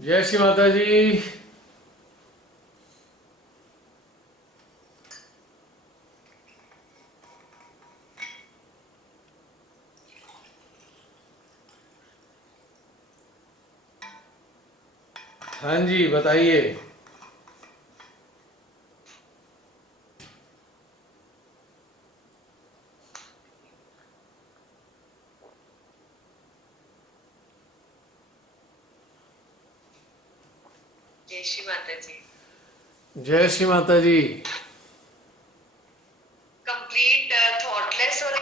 जय श्री माता जी। हाँ जी, बताइए। जय श्री माता जी। जय श्री माता जी। कंप्लीट थॉटलेस और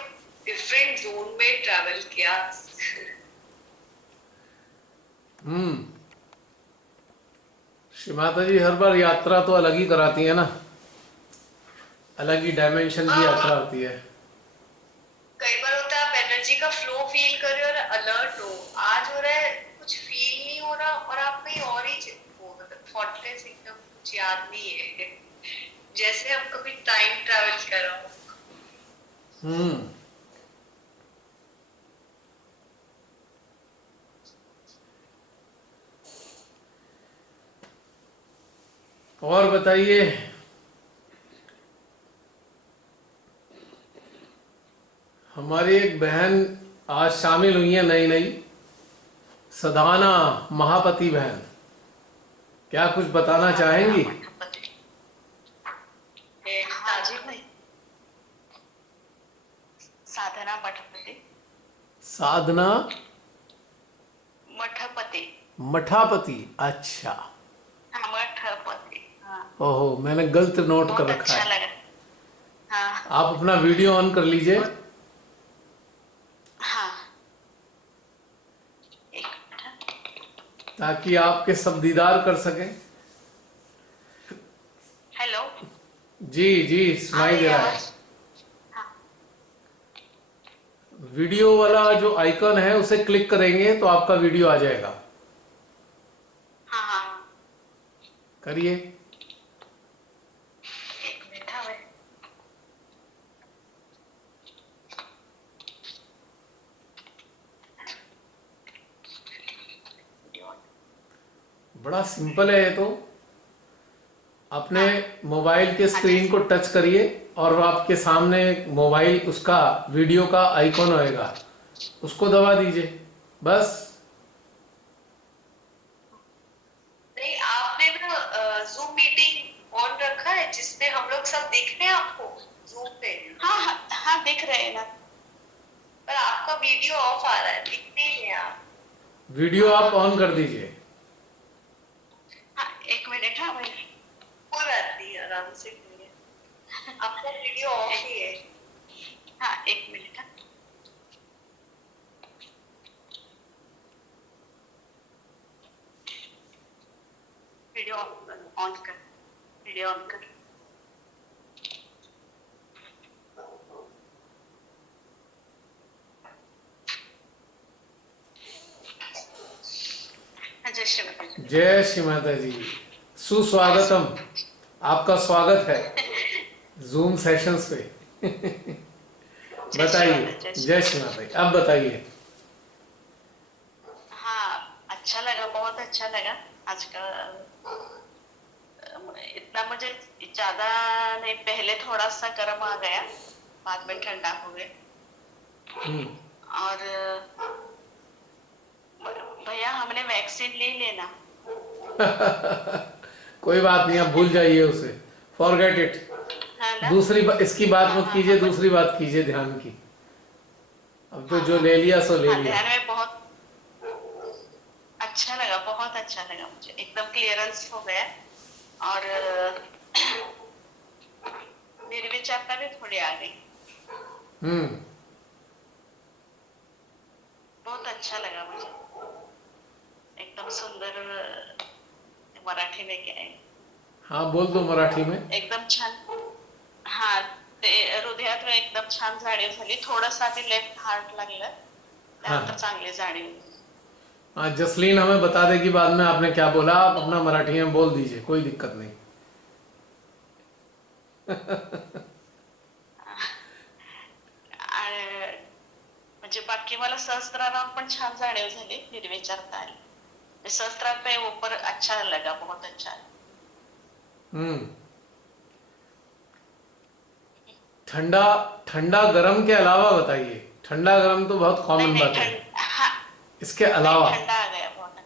डिफरेंट जोन में ट्रैवल किया। हम्म। श्री माता जी हर बार यात्रा तो अलग ही कराती है ना, अलग ही डायमेंशन की यात्रा होती है। कई बार होता है आप एनर्जी का फ्लो फील कर रहे हो और अलर्ट हो। आज हो रहा है कुछ फील नहीं हो रहा और आप कहीं और ही हो, मतलब थॉटलेस एकदम, कुछ याद नहीं है। जैसे हम कभी टाइम ट्रैवल कर रहा हो। हम्म। और बताइए। हमारी एक बहन आज शामिल हुई है, नई नई सदाना महापति बहन। क्या कुछ बताना साधना चाहेंगी? मठपति। हाँ जी भाई। साधना मठपति। साधना मठपति। मठापति, अच्छा। हाँ मठपति, हाँ। ओहो, मैंने गलत नोट कर बहुत रखा अच्छा है। लगा। हाँ। आप अपना वीडियो ऑन कर लीजिए बहुत। हाँ। एक मिनट। ताकि आपके सब दीदार कर सकें। हेलो। जी जी, आ सुनाई रही दे है रहा है। आवाज? हाँ। वीडियो हाँ वाला जी जो भाई। आइकन है उसे क्लिक करेंगे तो आपका वीडियो आ जाएगा। हाँ हाँ हाँ। करिए। एक मिनट, हाँ भाई। Video on. बड़ा सिंपल है ये तो। अपने हाँ मोबाइल के हाँ जी। स्क्रीन को टच करिए और वो आपके सामने मोबाइल उसका वीडियो का आइकॉन होएगा, उसको दबा दीजिए बस। नहीं, आपने ना जूम मीटिंग ऑन रखा है जिसमें हम लोग सब दिख रहे हैं आपको जूम पे? हाँ हाँ हाँ, दिख रहे हैं ना। पर आपका वीडियो ऑफ आ रहा है, दिख नहीं रहे आप। वीडियो आप हाँ ऑन कर दीजिए। हाँ, एक मिनट, हाँ भाई। कोई बात नहीं, आराम से करिए। आपका वीडियो ऑफ ही है। हाँ, एक मिनट, हाँ। वीडियो ऑन कर। वीडियो ऑन कर। हाँ, जय श्री माता जी। जय श्री माता जी। सुस्वागतम। आपका स्वागत है जूम सेशंस पे। जय श्री बताइए। माता, जय श्री जय श्री माता। माता जी, अब बताइए। हाँ, अच्छा लगा, बहुत अच्छा लगा। आज का इतना मुझे ज्यादा नहीं, पहले थोड़ा सा गर्म आ गया, बाद में ठंडा हो गया। और भैया हमने वैक्सीन ले लेना। कोई बात नहीं, आप भूल जाइए उसे। Forget it. है ना? इसकी बात हाँ मत हाँ कीजिए, हाँ, दूसरी बात कीजिए ध्यान की। अब तो हाँ जो हाँ ले लिया सो ले हाँ, लिया। ध्यान में बहुत अच्छा लगा, बहुत अच्छा लगा मुझे, एकदम क्लियरेंस हो गया। और निर्विचारता भी थोड़ी आ गई। हम्म। बहुत अच्छा लगा मुझे, एकदम सुंदर। मराठी में क्या है? हाँ, बोल दो मराठी में। एकदम छान। हा, ते हृदयात एकदम छान जाणीव झाली. थोडंसं आधी लेफ्ट हार्ट लागलं, हाँ त्यानंतर चांगली जाणीव झाली. हाँ, जसलीन हमें बता देगी बाद में आपने क्या बोला, आप अपना मराठी में बोल दीजिए, कोई दिक्कत नहीं। आणि म्हणजे बाकी मला सहस्त्रनाम पण छान जाणीव झाली, निर्विचारता आली. सहस्त्रार पे ऊपर अच्छा लगा, बहुत अच्छा। हम्म। ठंडा, ठंडा गरम के अलावा बताइए। ठंडा गरम तो बहुत नहीं कॉमन नहीं बात है। ठंड, हाँ इसके नहीं अलावा ठंडा आ गया बहुत।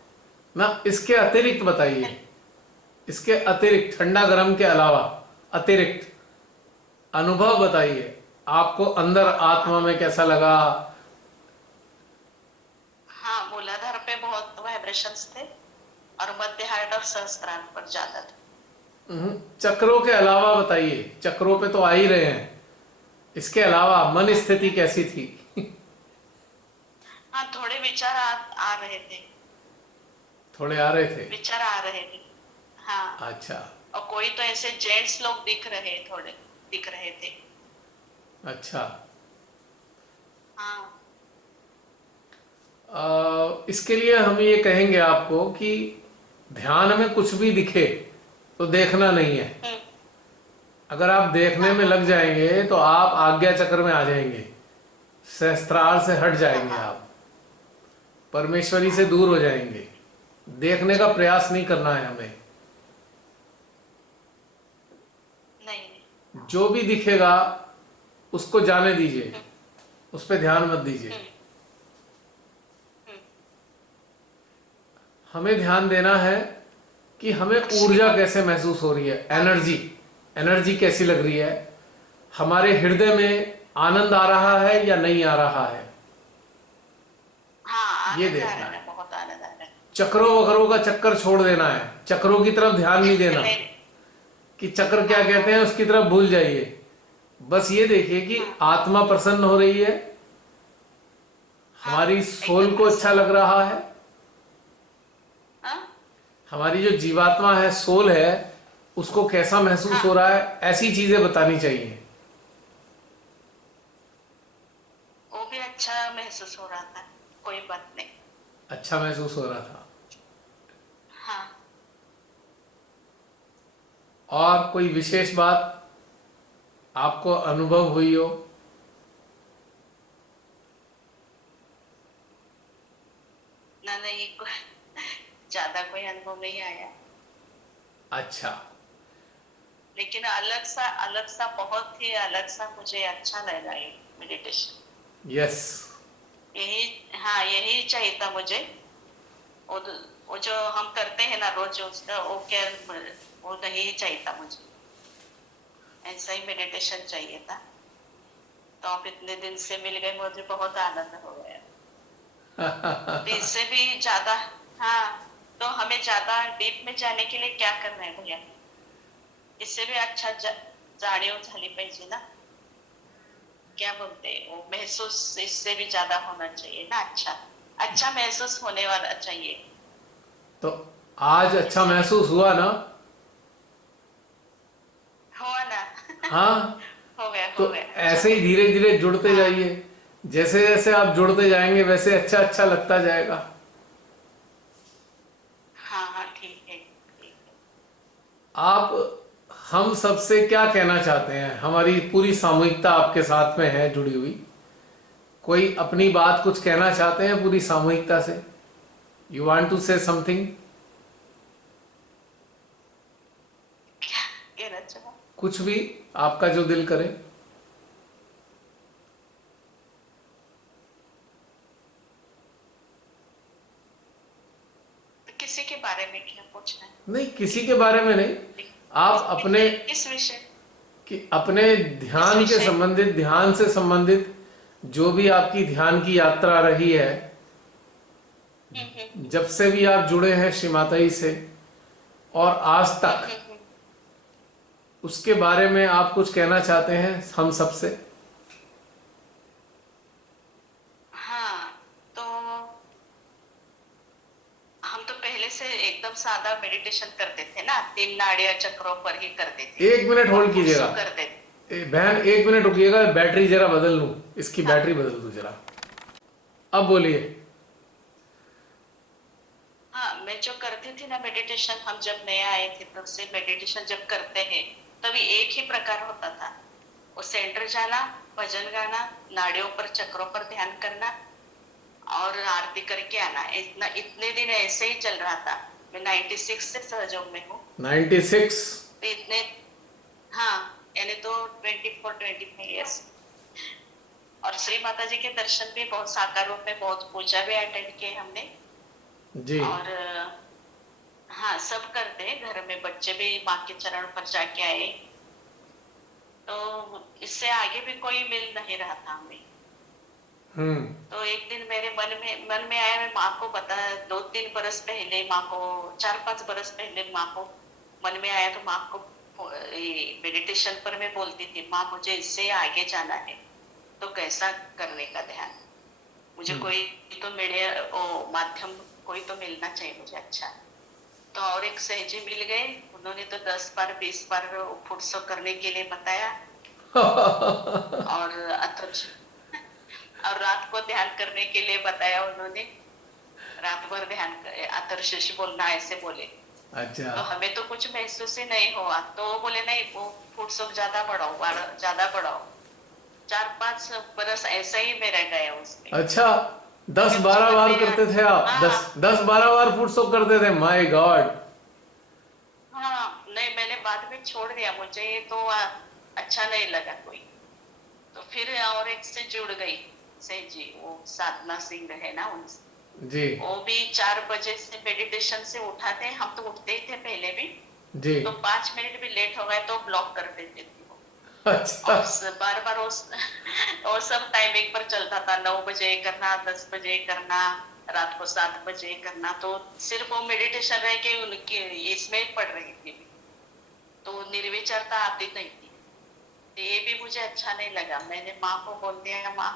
ना, इसके अतिरिक्त बताइए। ठंड, इसके अतिरिक्त, ठंडा गरम के अलावा अतिरिक्त अनुभव बताइए। आपको अंदर आत्मा में कैसा लगा? हाँ मूलाधार पे बहुत वाइब्रेशंस थे और मध्य हार्ट और सहस्त्रार पर ज्यादा थे। चक्रों के अलावा बताइए। चक्रों पे तो आ ही रहे हैं, इसके अलावा मन स्थिति कैसी थी? हाँ थोड़े विचार आ रहे थे, थोड़े आ रहे थे। विचार आ रहे थे। हाँ अच्छा। और कोई तो ऐसे जेंट्स लोग दिख रहे, थोड़े दिख रहे थे। अच्छा। हाँ इसके लिए हम ये कहेंगे आपको कि ध्यान में कुछ भी दिखे तो देखना नहीं है। हम्म, अगर आप देखने हाँ में हाँ लग जाएंगे तो आप आज्ञा चक्र में आ जाएंगे, सहस्त्रार से हट हाँ जाएंगे, हाँ आप परमेश्वरी से हाँ दूर हो जाएंगे। देखने का प्रयास नहीं करना है हमें। नहीं नहीं। जो भी दिखेगा उसको जाने दीजिए, हम्म उस पर ध्यान मत दीजिए। हम्म हम्म, हमें ध्यान देना है कि हमें ऊर्जा श्रीमत, कैसे महसूस हो रही है, हाँ एनर्जी, एनर्जी कैसी लग रही है, हमारे हृदय में आनंद आ रहा है या नहीं आ रहा है, हाँ ये आनंद आ देखना रहा है। है, बहुत आनंद आ रहा है। चक्रों वक्रों का चक्कर छोड़ देना है, चक्रों की तरफ ध्यान नहीं देना नहीं कि चक्र क्या हाँ हाँ कहते हैं, उसकी तरफ भूल जाइए। बस ये देखिए कि हाँ आत्मा प्रसन्न हो रही है, हाँ हमारी सोल एकदम को अच्छा प्रसन्न। लग रहा है, हाँ हमारी जो जीवात्मा है, सोल है, उसको कैसा महसूस हाँ हो रहा है, ऐसी चीजें बतानी चाहिए। वो भी अच्छा महसूस हो रहा था, कोई बात नहीं। अच्छा महसूस हो रहा था। हाँ और कोई विशेष बात आपको अनुभव हुई हो? ना नहीं ज्यादा कोई अनुभव नहीं आया, अच्छा। लेकिन अलग सा बहुत ही अलग सा मुझे अच्छा लगा ये मेडिटेशन। यस। यही, हाँ यही चाहिए था मुझे। वो वो जो हम करते हैं ना रोज उसका, वो क्या, वो नहीं चाहिए था मुझे, ऐसा ही मेडिटेशन चाहिए था। तो आप इतने दिन से मिल गए, मुझे बहुत आनंद हो गया। तो इससे भी ज्यादा, हाँ तो हमें ज्यादा डीप में जाने के लिए क्या करना है भैया? इससे भी अच्छा जाणीव झाली पाहिजे ना, क्या बोलते हैं वो, महसूस इससे भी ज्यादा होना चाहिए ना, अच्छा अच्छा महसूस होने वाला चाहिए। तो आज अच्छा इससे भी महसूस हुआ ना? हुआ ना हाँ। हो गया तो हो गया, अच्छा ऐसे हो ही गया। धीरे धीरे जुड़ते हाँ जाइए। जैसे जैसे आप जुड़ते जाएंगे वैसे अच्छा अच्छा लगता जाएगा। हाँ हाँ ठीक है ठीक है। आप हम सबसे क्या कहना चाहते हैं? हमारी पूरी सामूहिकता आपके साथ में है जुड़ी हुई। कोई अपनी बात कुछ कहना चाहते हैं पूरी सामूहिकता से? You want to say something? क्या कहना चाहा? कुछ भी आपका जो दिल करे। तो किसी के बारे में क्या पूछना है? नहीं, किसी के बारे में नहीं। आप अपने, किस विषय? कि अपने किस ध्यान के विषय? संबंधित, ध्यान से संबंधित जो भी आपकी ध्यान की यात्रा रही है, हम्म। जब से भी आप जुड़े हैं श्री माताजी से और आज तक, हम्म। उसके बारे में आप कुछ कहना चाहते हैं हम सबसे? हाँ तो हम तो पहले से एकदम सादा मेडिटेशन करते थे ना, 3 नाड़ियां चक्रों पर ही करते थे। एक मिनट और होल्ड कीजिएगा। कुर्सू करते थे। बहन एक मिनट रुकिएगा, बैटरी जरा बदल लूं, इसकी हाँ बैटरी बदल दूं जरा। अब बोलिए। हाँ मैं जो करती थी ना मेडिटेशन, हम जब नए आए थे तब से मेडिटेशन जब करते हैं तभी एक ही प्रकार होता था। वो सेंटर जाना, भजन गाना, नाड़ियों पर चक्रों पर ध्यान करना, और आरती करके आना। इतना इतने दिन ऐसे ही चल रहा था। मैं 96 से सहयोग में हूँ। 96? तो इतने, हाँ, यानी तो 24-25 ईयर्स। और श्री माता जी के दर्शन भी बहुत साकार रूप में, बहुत पूजा भी अटेंड किए हमने। जी। और हाँ, सब करते हैं घर में, बच्चे भी माँ के चरण पर जाके आए। तो इससे आगे भी कोई मिल नहीं रहा था हमें। तो एक दिन मेरे मन में आया, मैं माँ को बता, 2-3 बरस पहले माँ को, 4-5 बरस पहले माँ को मन में आया, तो माँ को मेडिटेशन पर मैं बोलती थी, माँ मुझे इससे आगे जाना है, तो कैसा करने का ध्यान, मुझे कोई तो मिले, माध्यम कोई तो मिलना चाहिए मुझे। अच्छा, तो और एक सहजी मिल गए, उन्होंने तो 10 बार 20 बार फुटसो करने के लिए बताया। और और रात को ध्यान करने के लिए बताया उन्होंने। रात भर ध्यान अतर्शेष बोलना, ऐसे बोले। अच्छा। तो हमें तो कुछ महसूस ही नहीं हुआ। तो वो बोले नहीं, वो फुटसो ज्यादा बढ़ाओ। 4-5 बरस ऐसा ही मेरा गया उसमें। अच्छा, क्योंकि मुझे 10-12 मन बार में करते थे आप? हाँ 10-12 बार फुट सोक करते थे? My God. हाँ, नहीं, मैंने बाद में छोड़ दिया, मुझे ये तो अच्छा नहीं लगा कोई। तो फिर और एक से जुड़ गई से जी, वो साधना सिंह है ना, उनसे। जी। वो भी 4 बजे से मेडिटेशन से उठाते, हम तो उठते ही थे पहले भी। जी। तो 5 मिनट भी लेट हो गए तो ब्लॉक कर देते थे वो। अच्छा। और बार बार और सब टाइमिंग पर चलता था, 9 बजे करना, 10 बजे करना, रात को 7 बजे करना। तो सिर्फ वो मेडिटेशन रह के उनकी इसमें पढ़ रही थी, तो निर्विचारता आती नहीं थी। तो ये भी मुझे अच्छा नहीं लगा। मैंने माँ को बोल दिया, माँ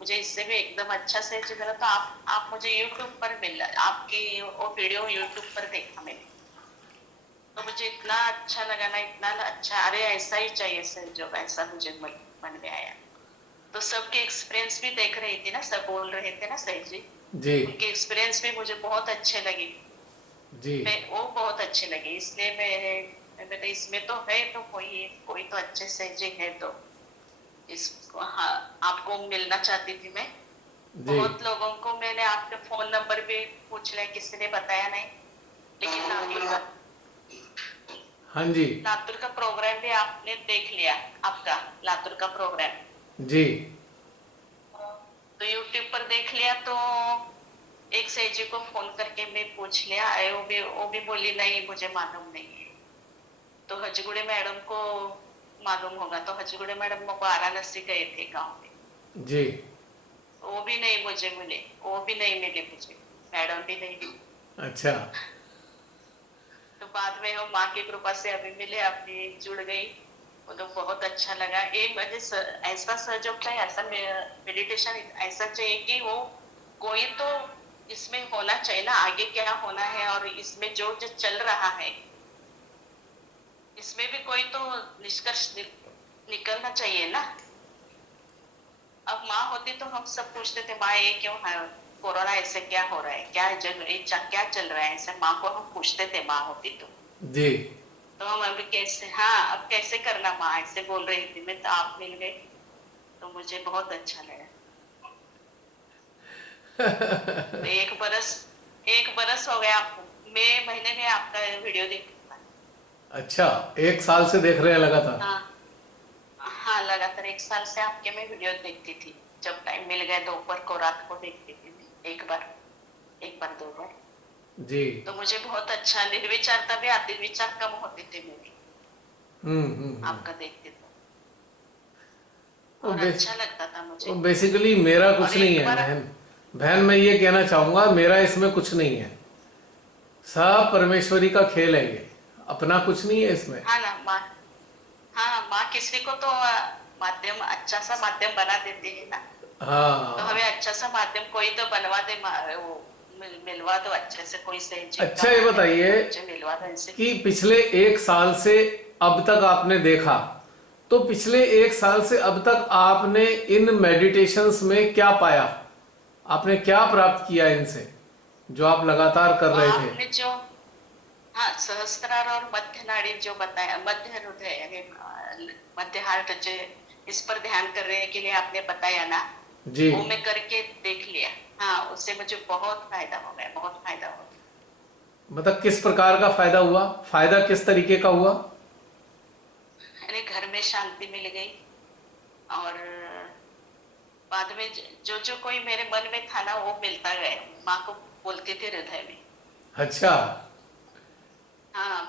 मुझे इससे भी एकदम अच्छा से मिला, तो आप मुझे यूट्यूब पर मिला, आपकी वो वीडियो यूट्यूब पर देखा मैंने, तो मुझे इतना अच्छा लगा ना, इतना अच्छा, अरे ऐसा ही चाहिए सर, जो ऐसा मुझे मन में आया। तो सबके एक्सपीरियंस भी देख रही थी ना, सब बोल रहे थे ना सही जी, जी। उनके एक्सपीरियंस भी मुझे बहुत अच्छे लगे। जी। वो बहुत अच्छे लगे, इसलिए मैं तो इसमें तो है, तो कोई तो अच्छे से जी है, तो इसको, हाँ, आपको मिलना चाहती थी मैं। जी। बहुत लोगों को मैंने आपके फोन नंबर भी पूछ लिया, किसी ने बताया नहीं। लेकिन हाँ जी। लातूर का प्रोग्राम भी आपने देख लिया, आपका लातूर का प्रोग्राम। जी। तो यूट्यूब पर देख लिया, तो एक सही को फोन करके मैं पूछ लिया, वो भी बोली नहीं, मुझे मालूम नहीं है। तो हजगुड़े मैडम को मालूम होगा, तो हजगुड़े मैडम वो वाराणसी गए थे गांव में। जी। वो भी नहीं मुझे मिले, वो भी नहीं मिले मुझे, मैडम भी नहीं मिली। अच्छा। तो बाद में हम माँ की कृपा से अभी मिले, अभी जुड़ गई। वो तो बहुत अच्छा लगा। एक मुझे ऐसा सहयोग चाहिए, ऐसा मेडिटेशन ऐसा चाहिए कि वो कोई तो इसमें होना चाहिए ना, आगे क्या होना है, और इसमें जो जो चल रहा है, इसमें भी कोई तो निष्कर्ष निकलना चाहिए ना। अब माँ होती तो हम सब पूछते थे, माँ ये क्यों है, कोरोना ऐसे क्या हो रहा है, क्या चल रहा है, ऐसे माँ को हम पूछते थे, माँ होती तो। जी। तो हम अभी कैसे, हाँ, अब कैसे करना, माँ ऐसे बोल रही थी मैं, तो आप मिल गए, तो मुझे बहुत अच्छा लगा। तो एक बरस हो गया आपको, मई महीने में आपका वीडियो देखा। अच्छा, 1 साल से देख रहे हैं लगातार? हाँ हाँ, लगातार 1 साल से आपके मैं वीडियो देखती थी, जब टाइम मिल गया दोपहर को, रात को देखती थी मैं, एक बार 2 बार। जी। तो मुझे बहुत अच्छा, निर्विचारता भी आती, विचार कम होते थे मेरे, आपका देखते तो, वो और बेस अच्छा लगता था वो मुझे। बेसिकली मेरा और कुछ नहीं एक है बार, बहन। बहन, मैं ये कहना चाहूँगा, मेरा इसमें कुछ नहीं है। सब परमेश्वरी का खेल है ये, अपना कुछ नहीं है इसमें। हाँ ना माँ, हाँ माँ किसी को तो माध्यम, अच्छा सा माध्यम बना देती है ना। तो हमें हाँ। अच्छा सा माध्यम कोई तो बनवा दे, वो मिलवा दो अच्छे से, कोई सही जी का अच्छा, ये माध्यम बताइए मुझे मिलवा दो इनसे। कि पिछले 1 साल से अब तक आपने देखा, तो पिछले 1 साल से अब तक आपने इन मेडिटेशंस में क्या पाया? आपने क्या प्राप्त किया इनसे, जो आप लगातार कर वो रहे थे? आपने जो, हाँ, सहस्त्रार और मध्य नाड़ी जो बताया, मध्य हृदय यानी मध्य हार्ट, जो इस पर ध्यान करने के लिए आपने बताया ना, जी। वो मैं करके देख लिया। हाँ, उससे मुझे बहुत फायदा हो गया, बहुत फायदा हो गया। मतलब किस प्रकार का फायदा हुआ? फायदा किस तरीके का हुआ? अरे घर में शांति मिल गई, और बाद में जो जो कोई मेरे मन में था ना वो मिलता गया। माँ को बोलते थे हृदय में। अच्छा। हाँ।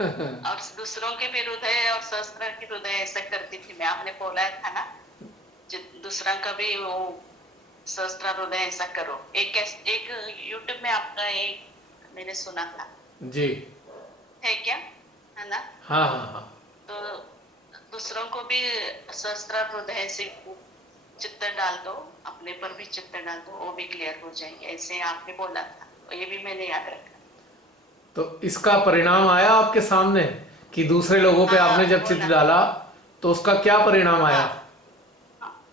और दूसरों के भी हृदय और सहस्त्र के हृदय ऐसा करती थी मैं। आपने बोला था ना, दूसरा का भी वो सहस्त्र हृदय ऐसा करो। एक यूट्यूब में आपका एक मैंने सुना था, जी। है क्या, है ना? हाँ हाँ हाँ। तो दूसरों को भी सहस्त्र हृदय से चित्त डाल दो, अपने पर भी चित्त डाल दो, वो भी क्लियर हो जाएंगे, ऐसे आपने बोला था। तो ये भी मैंने याद रखा। तो इसका परिणाम आया आपके सामने कि दूसरे लोगों पे हाँ, आपने जब वो चित्र ना, डाला तो उसका क्या परिणाम आया? हाँ, हाँ,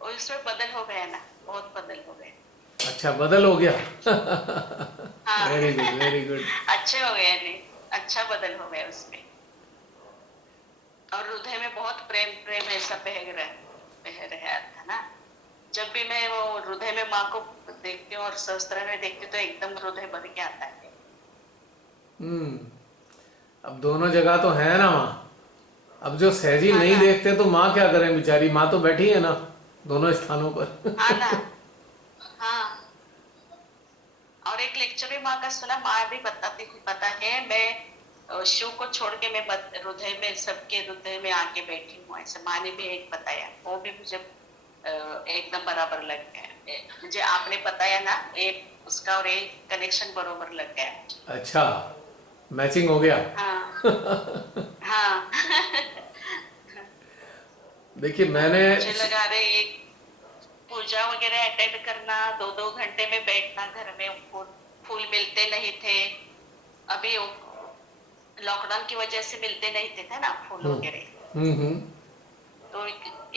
और इसमें बदल हो गया ना, बहुत बदल हो गया। अच्छा, बदल हो गया। हाँ। Very good, very good. अच्छे हो गए, नहीं, अच्छा बदल हो गया उसमें। और हृदय में बहुत प्रेम प्रेम ऐसा बह रहा था ना। जब भी मैं वो हृदय में माँ को देखती हूँ और सहस्त्र में देखती हूँ तो एकदम हृदय भर के आता है। हम्म। अब दोनों जगह तो है ना माँ। अब जो सहजी हाँ नहीं ना, देखते तो माँ क्या करें बेचारी, माँ तो बैठी है ना दोनों स्थानों पर। हाँ ना, हाँ। और एक लेक्चर में माँ का सुना, माँ भी बताती थी, पता है मैं शिव को छोड़ के मैं हृदय में, सबके हृदय में आके बैठी हूँ, ऐसे माँ ने भी एक बताया। वो भी मुझे एकदम बराबर लग गया। मुझे आपने बताया ना, एक उसका और एक कनेक्शन बराबर लग गया। अच्छा, मैचिंग हो गया। हाँ, हाँ। देखिए मैंने मुझे लगा रहे एक पूजा वगैरह अटेंड करना, 2-2 घंटे में बैठना घर में, फूल मिलते नहीं थे। अभी लॉकडाउन की वजह से मिलते नहीं थे ना फूल हम्म वगैरह। हम्म। तो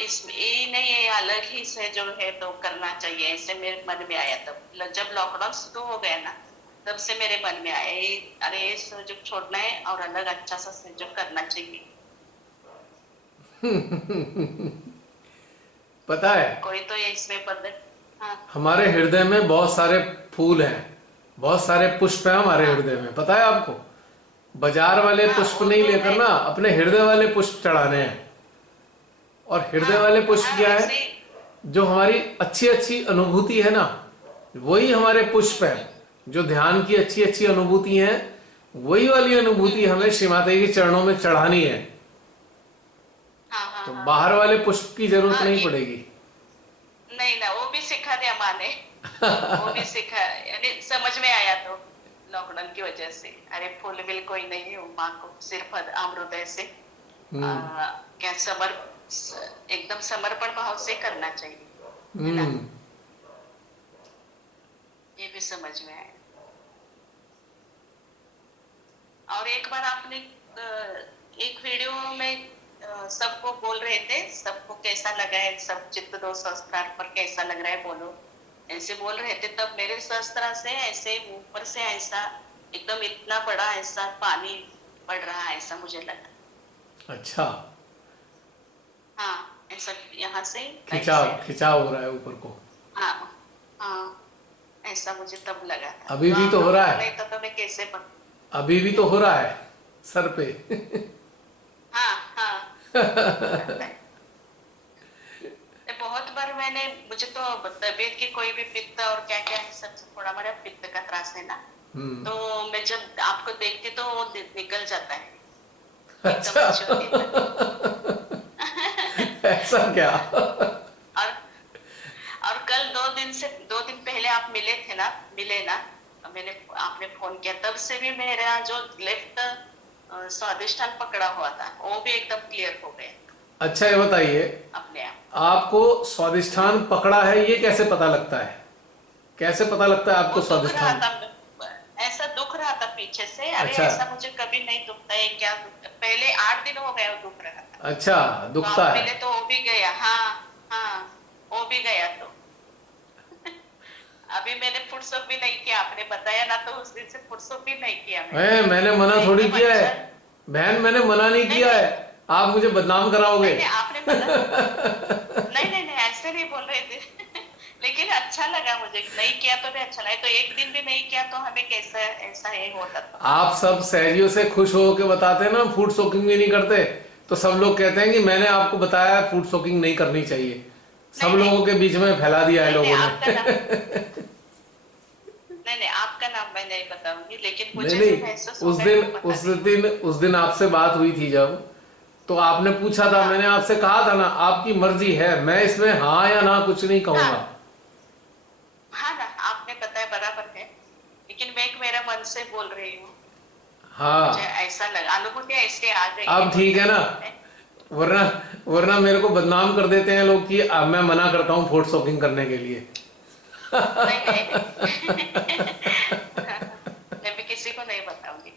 इस ये नहीं, ये अलग ही से जो है तो करना चाहिए, ऐसे मेरे मन में आया। तब जब लॉकडाउन शुरू हो गया ना, तब से मेरे मन में आया ये, अरे ये संयोग छोड़ना है और अलग अच्छा सा संयोग करना चाहिए। पता है कोई तो ये इसमें बदल। हाँ, हमारे हृदय में बहुत सारे फूल हैं, बहुत सारे पुष्प हैं हमारे हाँ, हृदय में, पता है आपको? बाजार वाले हाँ, पुष्प वो नहीं तो लेकर है। ना अपने हृदय वाले पुष्प चढ़ाने हैं। और हृदय हाँ, वाले पुष्प हाँ, क्या है? वैसे ही। जो हमारी अच्छी अच्छी अनुभूति है ना, वही हमारे पुष्प है। जो ध्यान की अच्छी अच्छी अनुभूति है, वही वाली अनुभूति हमें श्री माता के चरणों में चढ़ानी है। हाँ, हाँ, तो हाँ, बाहर वाले पुष्प की जरूरत हाँ, नहीं ये पड़ेगी। नहीं ना, वो भी सिखा दिया माँ ने। वो भी सिखा, यानी समझ में आया। तो लॉकडाउन की वजह से, अरे फूल बिल कोई नहीं है, माँ को सिर्फ अमृदय से क्या एकदम समर्पण भाव से करना चाहिए, है ना? हम्म। ये भी समझ में आया। और एक बार आपने एक वीडियो में सबको बोल रहे थे, सबको कैसा लगा है, सब चित्त दो सहस्त्रार पर कैसा लग रहा है बोलो, ऐसे बोल रहे थे। तब मेरे सहस्त्र से ऐसे ऊपर से ऐसा एकदम इतना बड़ा ऐसा पानी पड़ रहा है, ऐसा मुझे लगा। अच्छा, हाँ, ऐसा यहाँ से राइट खिंचाव साइड। खिंचाव हो रहा है ऊपर को। हाँ, हाँ, ऐसा मुझे तब लगा था। अभी तो भी आप तो हो रहा लोगों को है, नहीं तो मैं कैसे अभी भी तो हो रहा है सर पे। हाँ, हाँ, आता है। बहुत बार मैंने, मुझे तो तबीयत की कोई भी पित्त और क्या क्या सब थोड़ा मेरा पित्त का त्रास है ना, हम्म। तो मैं जब आपको देखती तो वो निकल जाता है, एकदम अच्छा। अच्छी होती है तबीयत। ऐसा क्या? और और कल 2 दिन पहले आप मिले ना, मैंने आपने फोन किया, तब से भी मेरा जो लेफ्ट स्वादिष्टान पकड़ा हुआ था वो भी एकदम क्लियर हो गया अच्छा, ये बताइए, अपने आप। आपको स्वादिष्ठान पकड़ा है ये कैसे पता लगता है? कैसे पता लगता है वो आपको दुख रहा स्वादिष्ठान? था, ऐसा दुख रहा था पीछे से। अरे अच्छा। ऐसा मुझे कभी नहीं दुखता है, क्या दुखता? पहले 8 दिन हो गए वो दुख रहा था। अच्छा, तो दुखता आप है। मिले तो वो भी गया। हाँ, हाँ, वो भी गया। तो अभी मैंने फुर्सत भी नहीं किया, आपने बताया ना, तो उस दिन से फुर्सत भी नहीं किया मैंने मना मैंने थोड़ी एकदम किया है अच्छा। बहन, मैंने मना नहीं नहीं, किया नहीं, है। आप मुझे बदनाम कराओगे। नहीं, नहीं, आपने मना, नहीं, नहीं, नहीं, ऐसे नहीं बोल रहे थे। लेकिन अच्छा लगा मुझे, नहीं किया तो भी अच्छा लगा, तो एक दिन भी नहीं किया तो हमें कैसा ऐसा है होता था। आप सब सहजियों से खुश हो के बताते हैं ना फूड सोकिंग भी नहीं करते, तो सब लोग कहते हैं कि मैंने आपको बताया फूड सोकिंग नहीं करनी चाहिए। सब नहीं नहीं लोगों के बीच में फैला दिया है नहीं नहीं, लोगों आपका नाम, ने। नहीं नहीं आपका नाम मैं नहीं बताऊंगी, लेकिन नहीं मुझे जो नहीं, महसूस उस होगा दिन वो बता उस रही हूँ। दिन उस दिन आपसे बात हुई थी जब, तो आपने पूछा था, हाँ मैंने आपसे कहा था ना आपकी मर्जी है, मैं इसमें हाँ या ना कुछ नहीं कहूंगा। हाँ हाँ ना, आपने बताया बराबर है, लेकिन मैं मेरा मन से बोल रही हूँ, मुझे हाँ ऐसा लगा, अनुभूति ऐसे आ गई है अब बोल ठीक है ना, सकती हूँ मैं। वरना वरना मेरे को बदनाम कर देते हैं लोग कि अब मैं मना करता हूँ फूड शॉपिंग करने के लिए। नहीं नहीं नहीं मैं भी किसी को नहीं बताऊंगी।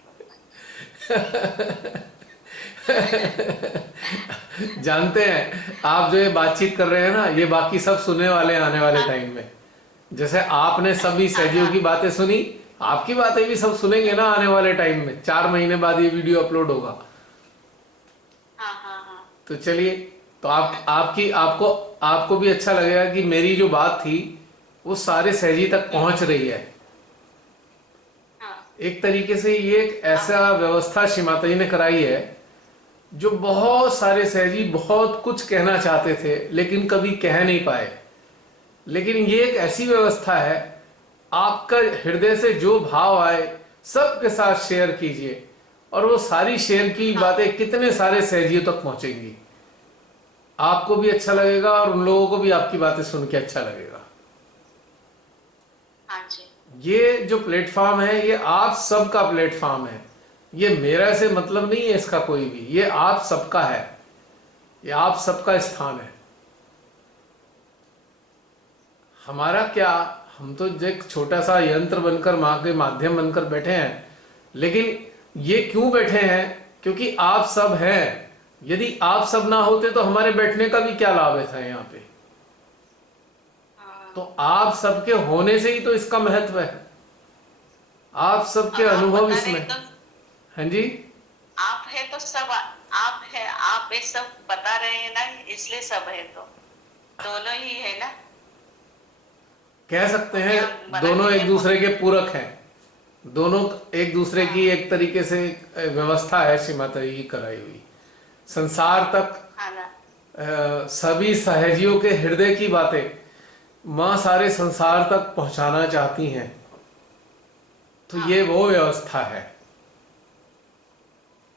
जानते हैं आप जो ये बातचीत कर रहे हैं ना, ये बाकी सब सुनने वाले हैं आने वाले हाँ टाइम में। जैसे आपने सभी हाँ सहजियों हाँ की बातें सुनी, आपकी बातें भी सब सुनेंगे ना आने वाले टाइम में। 4 महीने बाद ये वीडियो अपलोड होगा। हाँ हाँ हाँ तो चलिए, तो आप आपकी आपको आपको भी अच्छा लगेगा कि मेरी जो बात थी वो सारे सहजी तक पहुंच रही है। हाँ एक तरीके से ये एक आप ऐसा व्यवस्था श्री माता जी ने कराई है, जो बहुत सारे सहजी बहुत कुछ कहना चाहते थे लेकिन कभी कह नहीं पाए। लेकिन ये एक ऐसी व्यवस्था है, आपका हृदय से जो भाव आए सबके साथ शेयर कीजिए, और वो सारी शेयर की हाँ बातें कितने सारे सहजियों तक पहुंचेंगी। आपको भी अच्छा लगेगा और उन लोगों को भी आपकी बातें सुन के अच्छा लगेगा। हाँ जी ये जो प्लेटफॉर्म है ये आप सबका प्लेटफॉर्म है। ये मेरा से मतलब नहीं है इसका कोई भी, ये आप सबका है, ये आप सबका स्थान है। हमारा क्या, हम तो एक छोटा सा यंत्र बनकर, माँ के माध्यम बनकर बैठे हैं। लेकिन ये क्यों बैठे हैं? क्योंकि आप सब हैं। यदि आप सब ना होते तो हमारे बैठने का भी क्या लाभ है था यहाँ पे। तो हाँ आप सबके होने से ही तो इसका महत्व है, आप सबके हाँ, आप अनुभव बता रहे इसमें। हैं तो, हाँ जी, आप है तो सब आप है, आप ये सब बता रहे हैं ना, इसलिए सब है, तो दोनों ही है ना। कह सकते वो हैं क्या दोनों मराठी एक में दूसरे के पूरक हैं। दोनों एक दूसरे की हाँ एक तरीके से व्यवस्था है श्री माता जी की कराई हुई। संसार तक हाँ ना सभी सहजियों के हृदय की बातें माँ सारे संसार तक पहुंचाना चाहती हैं। तो हाँ ये वो व्यवस्था है।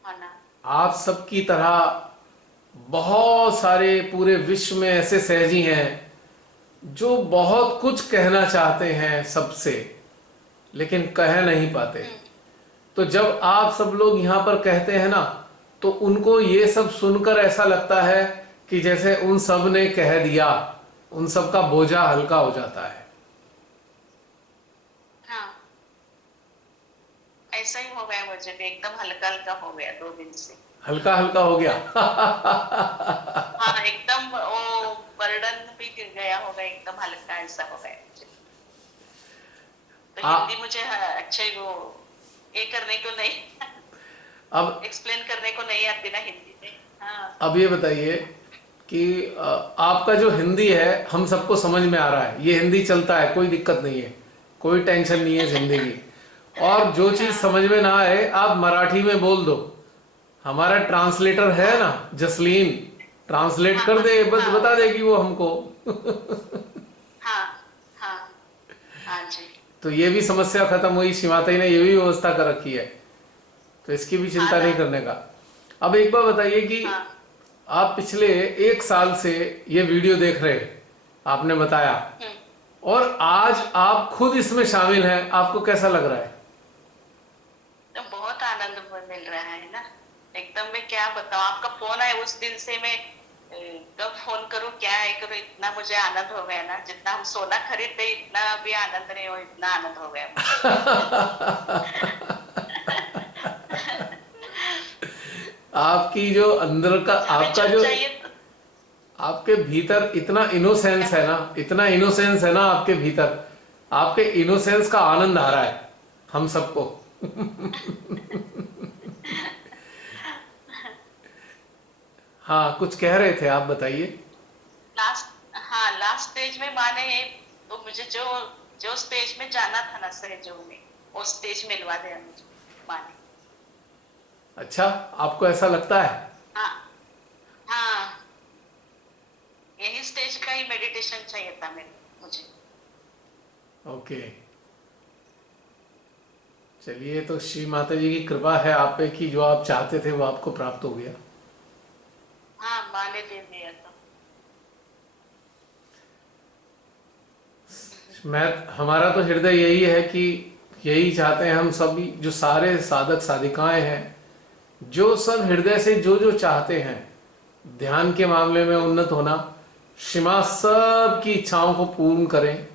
हाँ ना आप सबकी तरह बहुत सारे पूरे विश्व में ऐसे सहजी हैं जो बहुत कुछ कहना चाहते हैं सबसे, लेकिन कह नहीं पाते। हम्म तो जब आप सब लोग यहाँ पर कहते हैं ना, तो उनको ये सब सुनकर ऐसा लगता है कि जैसे उन सब ने कह दिया, उन सब का बोझा हल्का हो जाता है। हाँ ऐसा ही हो गया, मुझे भी एकदम हल्का हल्का हो गया 2 दिन से। हल्का हल्का हो गया। हाँ एकदम वो बर्डन भी गिर गया होगा, एकदम हल्का ऐसा हो गया मुझे। तो आ, हिंदी मुझे अच्छे वो ये करने को नहीं अब एक्सप्लेन करने को नहीं आती ना हिंदी में। हाँ अब ये बताइए कि आपका जो हिंदी है हम सबको समझ में आ रहा है, ये हिंदी चलता है, कोई दिक्कत नहीं है, कोई टेंशन नहीं है इस हिंदी की। और जो चीज हाँ समझ में ना आए आप मराठी में बोल दो, हमारा ट्रांसलेटर है हाँ ना जसलीन, ट्रांसलेट हाँ कर हाँ दे, बस हाँ बता देगी वो हमको। हाँ हाँ हाँ जी तो ये भी समस्या खत्म हुई, शिवाताई ने ये भी व्यवस्था कर रखी है, तो इसकी भी हाँ चिंता ना नहीं करने का। अब एक बार बताइए कि हाँ आप पिछले 1 साल से ये वीडियो देख रहे हैं, आपने बताया, हम्म और आज आप खुद इसमें शामिल हैं, आपको कैसा लग रहा है? तो बहुत आनंद मिल रहा है ना, एकदम। मैं क्या बताऊं, आपका फोन आया उस दिन से मैं कब फोन करूं क्या है करूं, इतना मुझे आनंद हो गया ना, जितना हम सोना खरीदते इतना भी आनंद नहीं हो, इतना आनंद हो गया मुझे। आपकी जो अंदर का, हमें आपका जब जो, चाहिए तो आपके भीतर इतना इनोसेंस है ना, इतना इनोसेंस है ना आपके भीतर, आपके इनोसेंस का आनंद आ रहा है हम सबको। हाँ कुछ कह रहे थे आप, बताइए। लास्ट, हाँ लास्ट स्टेज में माने ये तो मुझे जो जो स्टेज में जाना था ना सहजों में, वो स्टेज मिलवा दिया मुझे माँ ने। अच्छा, आपको ऐसा लगता है? हाँ हाँ, यही स्टेज का ही मेडिटेशन चाहिए था मेरे मुझे। ओके, चलिए, तो श्री माता जी की कृपा है आप पे कि जो आप चाहते थे वो आपको प्राप्त हो गया। हाँ, माँ ने दे दिया तो। मैं हमारा तो हृदय यही है कि यही चाहते हैं हम सभी, जो सारे साधक साधिकाएं हैं, जो सब हृदय से जो जो चाहते हैं ध्यान के मामले में उन्नत होना, श्री मां सबकी इच्छाओं को पूर्ण करें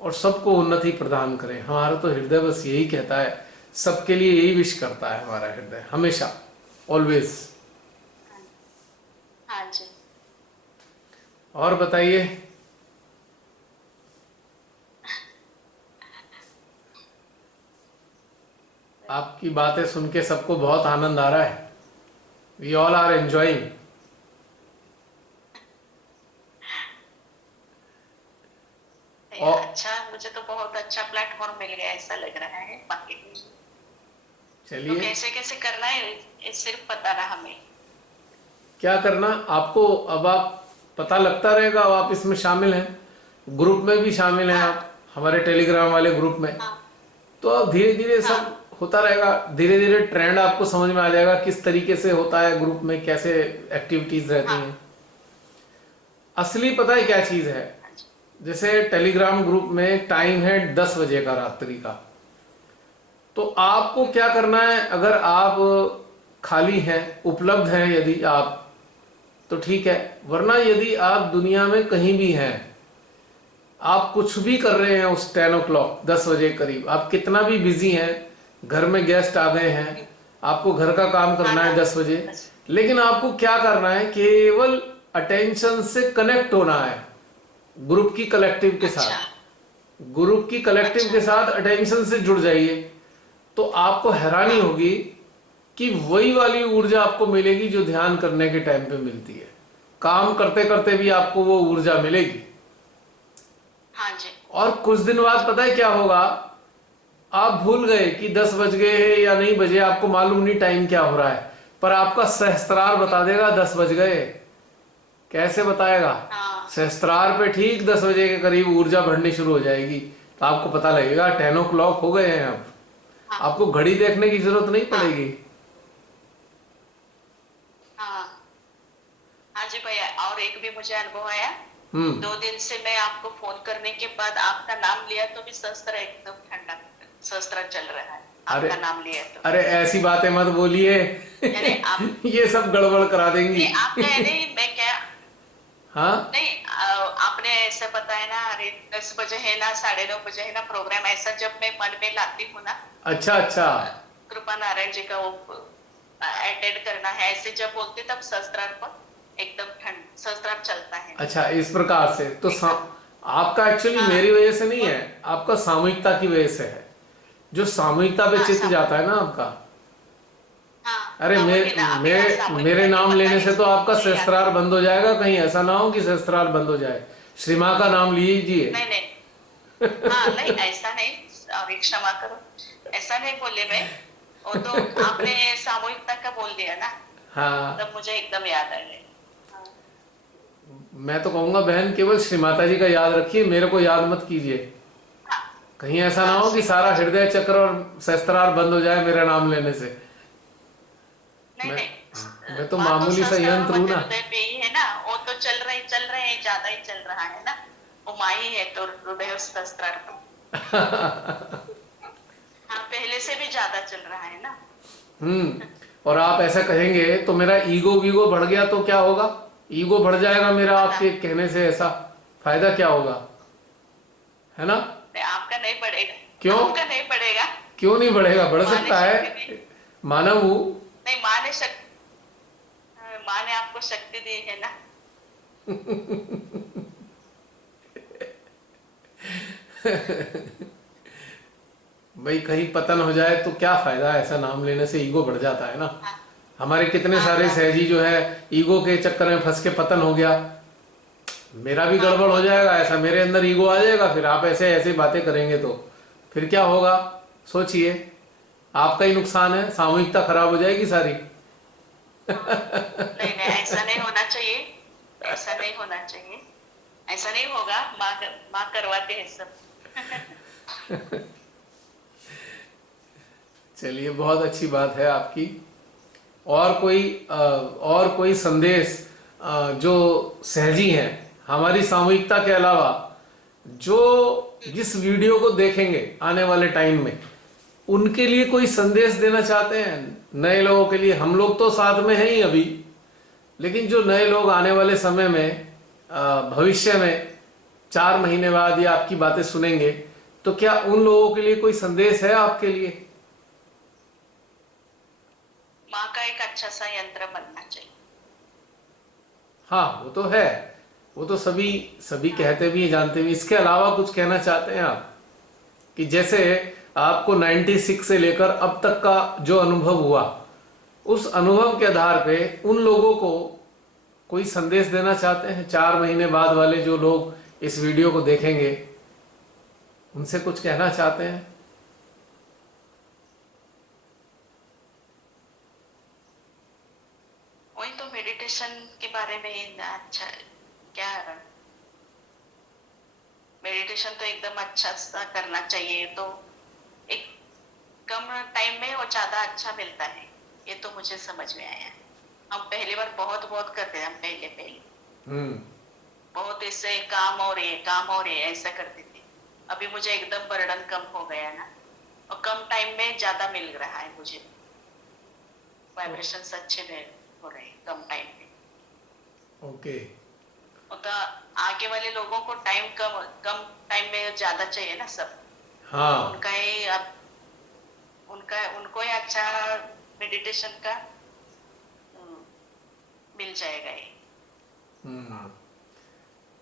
और सबको उन्नति प्रदान करें। हमारा तो हृदय बस यही कहता है, सबके लिए यही विश करता है हमारा हृदय हमेशा, ऑलवेज। हाँ जी। और बताइए, आपकी बातें सुन के सबको बहुत आनंद आ रहा है। We all are enjoying. और अच्छा, मुझे तो बहुत अच्छा प्लेटफॉर्म मिल गया ऐसा लग रहा है बाकी तो चलिए, कैसे कैसे करना है ये सिर्फ पता ना हमें। क्या करना आपको अब, आप पता लगता रहेगा। अब आप इसमें शामिल हैं, ग्रुप में भी शामिल हैं हाँ आप, हमारे टेलीग्राम वाले ग्रुप में। हाँ तो अब धीरे धीरे हाँ सब होता रहेगा, धीरे धीरे ट्रेंड आपको समझ में आ जाएगा किस तरीके से होता है ग्रुप में, कैसे एक्टिविटीज रहती हाँ हैं। असली पता है क्या चीज है? हाँ जी। जैसे टेलीग्राम ग्रुप में टाइम है 10 बजे का रात्रि का, तो आपको क्या करना है, अगर आप खाली हैं, उपलब्ध हैं यदि आप, तो ठीक है, वरना यदि आप दुनिया में कहीं भी हैं, आप कुछ भी कर रहे हैं उस 10 o'clock 10 बजे करीब, आप कितना भी बिजी हैं, घर में गेस्ट आ गए हैं, आपको घर का काम हाँ करना है हाँ 10 बजे, बस। लेकिन आपको क्या करना है, केवल अटेंशन से कनेक्ट होना है ग्रुप की कलेक्टिव के अच्छा साथ। ग्रुप की कलेक्टिव अच्छा के साथ अटेंशन से जुड़ जाइए, तो आपको हैरानी हाँ होगी कि वही वाली ऊर्जा आपको मिलेगी जो ध्यान करने के टाइम पे मिलती है। काम करते करते भी आपको वो ऊर्जा मिलेगी। हाँ जी। और कुछ दिन बाद पता है क्या होगा, आप भूल गए कि 10 बज गए हैं या नहीं बजे, आपको मालूम नहीं टाइम क्या हो रहा है, पर आपका सहस्त्रार बता देगा 10 बज गए। कैसे बताएगा? हाँ सहस्त्रार पे ठीक 10 बजे के करीब ऊर्जा बढ़नी शुरू हो जाएगी, तो आपको पता लगेगा 10 o'clock हो गए हैं। अब हाँ आपको घड़ी देखने की जरूरत नहीं हाँ पड़ेगी। हाँ हाँ जी भैया। और एक भी मुझे अनुभव आया, हम्म। 2 दिन से मैं आपको फोन करने के बाद आपका नाम लिया तो भी शस्त्र एकदम ठंडा, शस्त्र चल रहा है अरे आपका नाम लिया तो। अरे, ऐसी बातें मत बोलिए। यानी आप ये सब गड़बड़ करा देंगी। नहीं, आप कह नहीं, मैं क्या हाँ, नहीं, आपने ऐसा बताया ना, अरे 10 बजे है ना, 9:30 बजे है ना प्रोग्राम, ऐसा जब मैं मन में लाती हूँ ना, अच्छा अच्छा। कृपा नारायण जी का वो अटेंड करना है, ऐसे जब बोलते तब शस्त्रार्थ पर एकदम ठंड शस्त्रार्थ चलता है। अच्छा, इस प्रकार से तो आपका एक्चुअली हाँ मेरी वजह से नहीं है, आपका सामूहिकता की वजह से है। जो सामूहिकता पे हाँ चित्त जाता है ना आपका। हाँ अरे हाँ, वही ना, अभी हाँ, मेरे सामूहिकता की नाम पता लेने नहीं से तो आपका मुझे याद सहस्त्रार बंद हो जाएगा, कहीं ऐसा ना हो कि सहस्त्रार बंद हो जाए। श्री मां का नाम लीजिए। नहीं नहीं, हाँ नहीं ऐसा नहीं, अभी क्षमा करो, ऐसा नहीं बोले मैं, वो तो आपने सामूहिकता का बोल दिया ना, हाँ, तब मुझे एकदम याद आ गया। हाँ मैं तो कहूंगा बहन, केवल श्री माता जी का याद रखिए, मेरे को याद मत कीजिए। हाँ कहीं ऐसा ना हाँ, हो कि श्री माता सारा जी। हृदय चक्र और सहस्त्रार बंद हो जाए मेरा नाम लेने से। नहीं मैं नहीं, मैं तो माँ तो मामूली सा सहस्त्र यंत्र हूं मध्य ना। हृदय पे ही है ना, वो तो चल रहे हैं, ज्यादा ही चल रहा है ना, वो माँ ही है तो हृदय सहस्त्रार्थ। हाँ, पहले से भी ज्यादा चल रहा है ना। और आप ऐसा कहेंगे तो मेरा ईगो वीगो बढ़ गया तो क्या होगा? ईगो बढ़ जाएगा मेरा पता आपके कहने से, ऐसा फायदा क्या होगा? है ना? नहीं, आपका नहीं पड़ेगा, क्यों? आपका नहीं पड़ेगा। क्यों नहीं बढ़ेगा? बढ़ माँ ने सकता शक्ति दी, है, मानव हूं। नहीं माँ ने आपको शक्ति दी है ना। भाई कहीं पतन हो जाए तो क्या फायदा? ऐसा नाम लेने से ईगो बढ़ जाता है ना। हाँ हमारे कितने हाँ सारे हाँ सहजी जो है ईगो के चक्कर में फंस के पतन हो गया। मेरा भी गड़बड़ हो जाएगा, ऐसा मेरे अंदर ईगो आ जाएगा, फिर आप ऐसे ऐसे बातें करेंगे तो फिर क्या होगा? सोचिए, आपका ही नुकसान है, सामूहिकता खराब हो जाएगी सारी। नहीं नहीं, ऐसा नहीं होना चाहिए, ऐसा नहीं होना चाहिए, ऐसा नहीं होगा। माँ करवाते हैं सब। चलिए, बहुत अच्छी बात है आपकी। और कोई संदेश जो सहजी हैं हमारी सामूहिकता के अलावा, जो जिस वीडियो को देखेंगे आने वाले टाइम में, उनके लिए कोई संदेश देना चाहते हैं नए लोगों के लिए? हम लोग तो साथ में हैं ही अभी, लेकिन जो नए लोग आने वाले समय में भविष्य में 4 महीने बाद या आपकी बातें सुनेंगे, तो क्या उन लोगों के लिए कोई संदेश है आपके लिए? माँ का एक अच्छा सा यंत्र बनना चाहिए। हाँ, वो तो है, वो तो सभी सभी कहते भी हैं, जानते भी। इसके अलावा कुछ कहना चाहते हैं आप कि जैसे आपको 96 से लेकर अब तक का जो अनुभव हुआ, उस अनुभव के आधार पे उन लोगों को कोई संदेश देना चाहते हैं? 4 महीने बाद वाले जो लोग इस वीडियो को देखेंगे, उनसे कुछ कहना चाहते हैं? वही तो मेडिटेशन के बारे में। अच्छा, क्या मेडिटेशन तो एकदम अच्छा सा करना चाहिए, तो एक कम टाइम में वो ज्यादा अच्छा मिलता है, ये तो मुझे समझ में आया। हम पहली बार बहुत बहुत करते हैं, हम पहले पहले हम्म। बहुत ऐसे काम और ये ऐसा करते थे। अभी मुझे एकदम बर्डन कम हो गया ना, और कम टाइम में ज्यादा मिल रहा है मुझे। वाइब्रेशंस अच्छे में हो रहे हैं कम टाइम में। ओके। तो आगे वाले लोगों को टाइम कम टाइम में ज्यादा चाहिए ना सब। हाँ। उनका ही अब उनको ही अच्छा मेडिटेशन का मिल जाएगा ये। हम्म।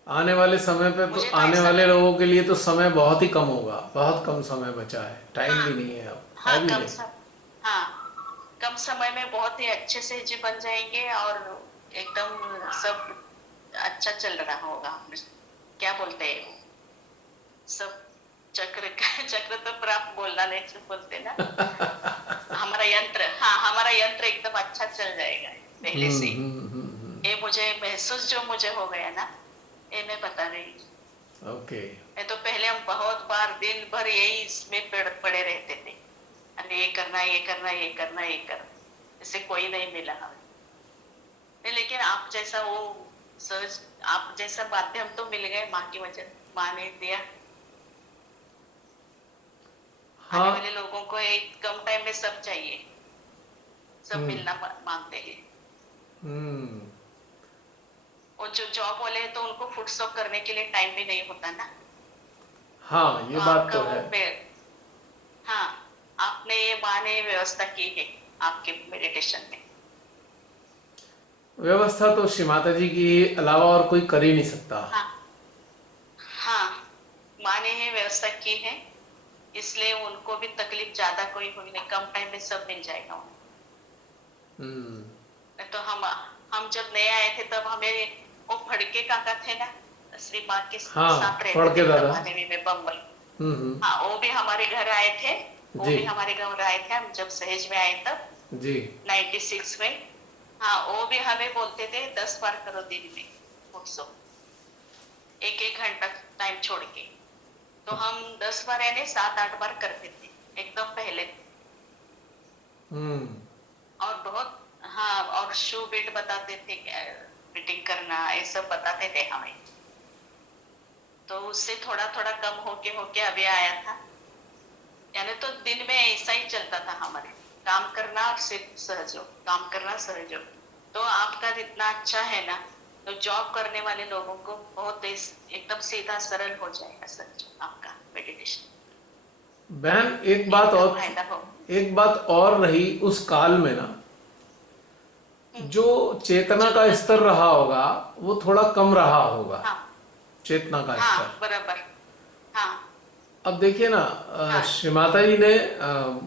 आने वाले समय पे तो मुझे तो आने ऐसा वाले लगे। लोगों के लिए तो समय बहुत ही कम होगा, बहुत कम समय बचा है, टाइम हाँ भी नहीं है, अब है हाँ, भी नहीं। कम समय में बहुत ही अच्छे से जी बन जाएंगे, और एकदम सब अच्छा चल रहा होगा। क्या बोलते हैं वो सब, चक्र तो प्राप्त बोलना नहीं बोलते ना। हमारा यंत्र एकदम अच्छा चल जाएगा पहले से ही। ये मुझे महसूस जो मुझे हो गया ना, ये मैं बता रही हूँ। ओके। ये तो पहले हम बहुत बार दिन भर यही इसमें पड़े रहते थे, अरे ये करना ये करना ये करना ये करना, इससे कोई नहीं मिला हमें। नहीं, लेकिन आप जैसा वो सहज, आप जैसा माध्यम तो मिल गए, माँ की वजह, माँ ने दिया। हाँ। आने वाले लोगों को एक कम टाइम में सब चाहिए, सब मिलना मांगते हैं। हम्म। और जो जॉब वाले हैं तो उनको फुटस्टॉप करने के लिए टाइम भी नहीं होता ना। हाँ, ये तो बात आपका तो वो है। हाँ, आपने ये माँ ने व्यवस्था की है आपके मेडिटेशन में। व्यवस्था तो श्री माता जी के अलावा और कोई कर ही नहीं सकता। हाँ हाँ, माँ ने ये व्यवस्था की है, इसलिए उनको भी तकलीफ ज्यादा कोई हुई नहीं, कम टाइम में सब मिल जाएगा उन्हें। नहीं तो हम जब नए आए थे तब हमें वो फड़के काका थे ना, श्री माँ के हाँ, साथ रहते फड़के थे दादा। महादेवी में, बम्बई। हम्म। हाँ, वो भी हमारे घर आए थे। वो जी भी हमारे घर आए थे, हम जब सहेज में आए तब जी। 96 में। हाँ, वो भी हमें बोलते थे 10 बार करो दिन में मुझसे, 1-1 घंटा टाइम छोड़ के। तो हम 10 बार यानी 7-8 बार करते थे एकदम पहले। और बहुत, हाँ, और शू बीट बताते थे, बीटिंग करना ये सब बताते थे हमें। तो उससे थोड़ा थोड़ा कम होके अभी आया था। यानी तो दिन में ऐसा ही चलता था हमारे, काम करना और सिर्फ सहयोग, काम करना सहयोग। तो आपका जितना अच्छा है ना, तो जॉब करने वाले लोगों को बहुत एकदम सीधा सरल हो जाएगा सच आपका मेडिटेशन। बहन, फायदा हो। एक बात और रही उस काल में ना, जो चेतना का स्तर रहा होगा वो थोड़ा कम रहा होगा। हाँ चेतना का हाँ, स्तर। बराबर। हाँ अब देखिए ना, हाँ। श्री माता जी ने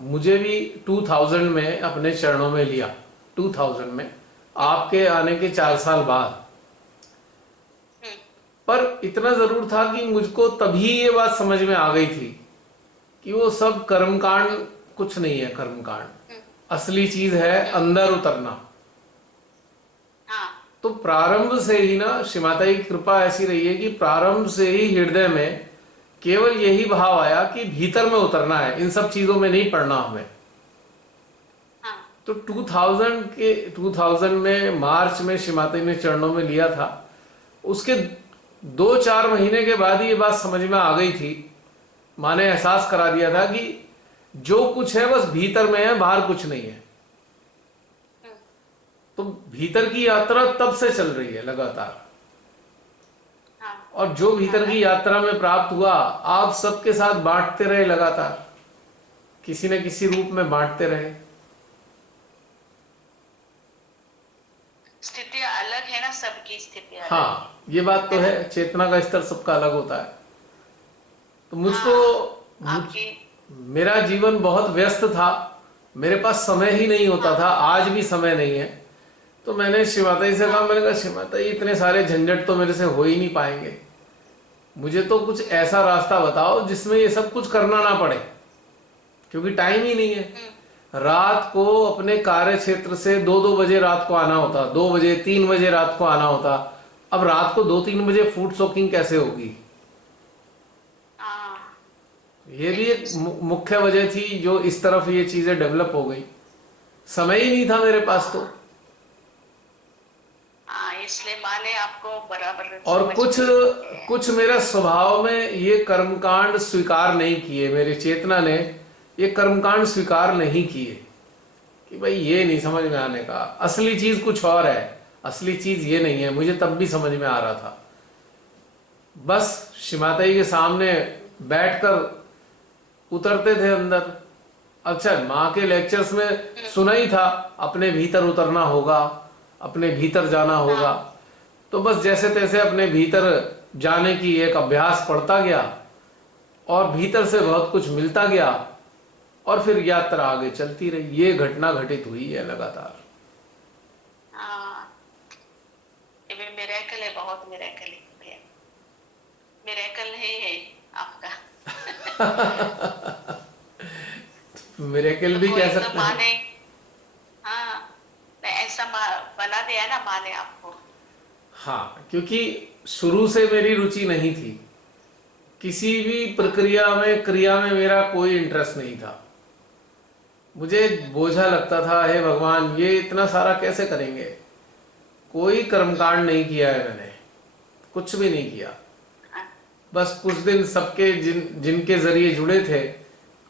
मुझे भी 2000 में अपने चरणों में लिया। 2000 में, आपके आने के 4 साल बाद। पर इतना जरूर था कि मुझको तभी ये बात समझ में आ गई थी कि वो सब कर्मकांड कुछ नहीं है। कर्मकांड असली चीज है अंदर उतरना। हाँ तो प्रारंभ से ही ना श्री माता की कृपा ऐसी रही है कि प्रारंभ से ही हृदय में केवल यही भाव आया कि भीतर में उतरना है, इन सब चीजों में नहीं पड़ना हमें। हाँ तो 2000 में मार्च में श्री माता जी ने चरणों में लिया था। उसके 2-4 महीने के बाद ही ये बात समझ में आ गई थी। माँ ने एहसास करा दिया था कि जो कुछ है बस भीतर में है, बाहर कुछ नहीं है। तो भीतर की यात्रा तब से चल रही है लगातार। हाँ और जो भीतर की यात्रा में प्राप्त हुआ आप सबके साथ बांटते रहे, लगातार किसी न किसी रूप में बांटते रहे। स्थितियां अलग है ना, सबकी स्थिति अलग। हाँ ये बात तो है, चेतना का स्तर सबका अलग होता है। तो आपकी मेरा जीवन बहुत व्यस्त था, मेरे पास समय ही नहीं होता था, आज भी समय नहीं है। तो मैंने श्री माता जी से कहा, मैंने कहा श्री माता जी इतने सारे झंझट तो मेरे से हो ही नहीं पाएंगे, मुझे तो कुछ ऐसा रास्ता बताओ जिसमें ये सब कुछ करना ना पड़े, क्योंकि टाइम ही नहीं है। रात को अपने कार्य क्षेत्र से 2-2 बजे रात को आना होता, 2 बजे 3 बजे रात को आना होता। अब रात को 2-3 बजे फूड सोकिंग कैसे होगी? ये भी एक मुख्य वजह थी जो इस तरफ ये चीजें डेवलप हो गई। समय ही नहीं था मेरे पास तो। इसलिए माँ ने आपको बराबर और कुछ मेरा स्वभाव में ये कर्मकांड स्वीकार नहीं किए, मेरी चेतना ने ये कर्मकांड स्वीकार नहीं किए कि भाई ये नहीं समझ में आने का, असली चीज कुछ और है, असली चीज ये नहीं है। मुझे तब भी समझ में आ रहा था। बस श्री माता जी के सामने बैठकर उतरते थे अंदर। अच्छा, माँ के लेक्चर्स में सुना ही था अपने भीतर उतरना होगा, अपने भीतर जाना होगा। तो बस जैसे तैसे अपने भीतर जाने की एक अभ्यास पड़ता गया और भीतर से बहुत कुछ मिलता गया और फिर यात्रा आगे चलती रही। ये घटना घटित हुई है लगातार। मिरेकल है, बहुत मिरेकल है, मिरेकल है आपका। मिरेकल भी कह सकते माँ हैं। ने ऐसा बना दिया ना माँ ने आपको। हाँ, क्योंकि शुरू से मेरी रुचि नहीं थी, किसी भी प्रक्रिया में क्रिया में मेरा कोई इंटरेस्ट नहीं था। मुझे बोझा लगता था, हे भगवान ये इतना सारा कैसे करेंगे। कोई कर्मकांड नहीं किया है मैंने, कुछ भी नहीं किया। बस कुछ दिन सबके जिनके जरिए जुड़े थे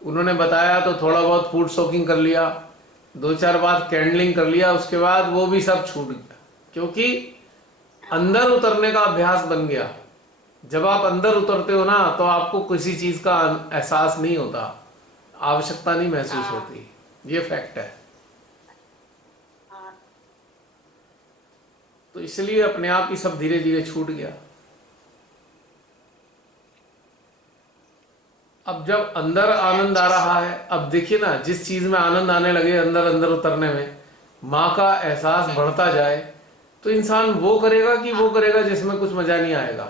उन्होंने बताया तो थोड़ा बहुत फूड सोकिंग कर लिया, 2-4 बार कैंडलिंग कर लिया, उसके बाद वो भी सब छूट गया। क्योंकि अंदर उतरने का अभ्यास बन गया। जब आप अंदर उतरते हो ना तो आपको किसी चीज का एहसास नहीं होता, आवश्यकता नहीं महसूस होती। ये फैक्ट है। तो इसलिए अपने आप ही सब धीरे धीरे छूट गया। अब जब अंदर आनंद आ रहा है, अब देखिए ना, जिस चीज में आनंद आने लगे अंदर अंदर उतरने में, माँ का एहसास बढ़ता जाए तो इंसान वो करेगा कि वो करेगा जिसमें कुछ मजा नहीं आएगा।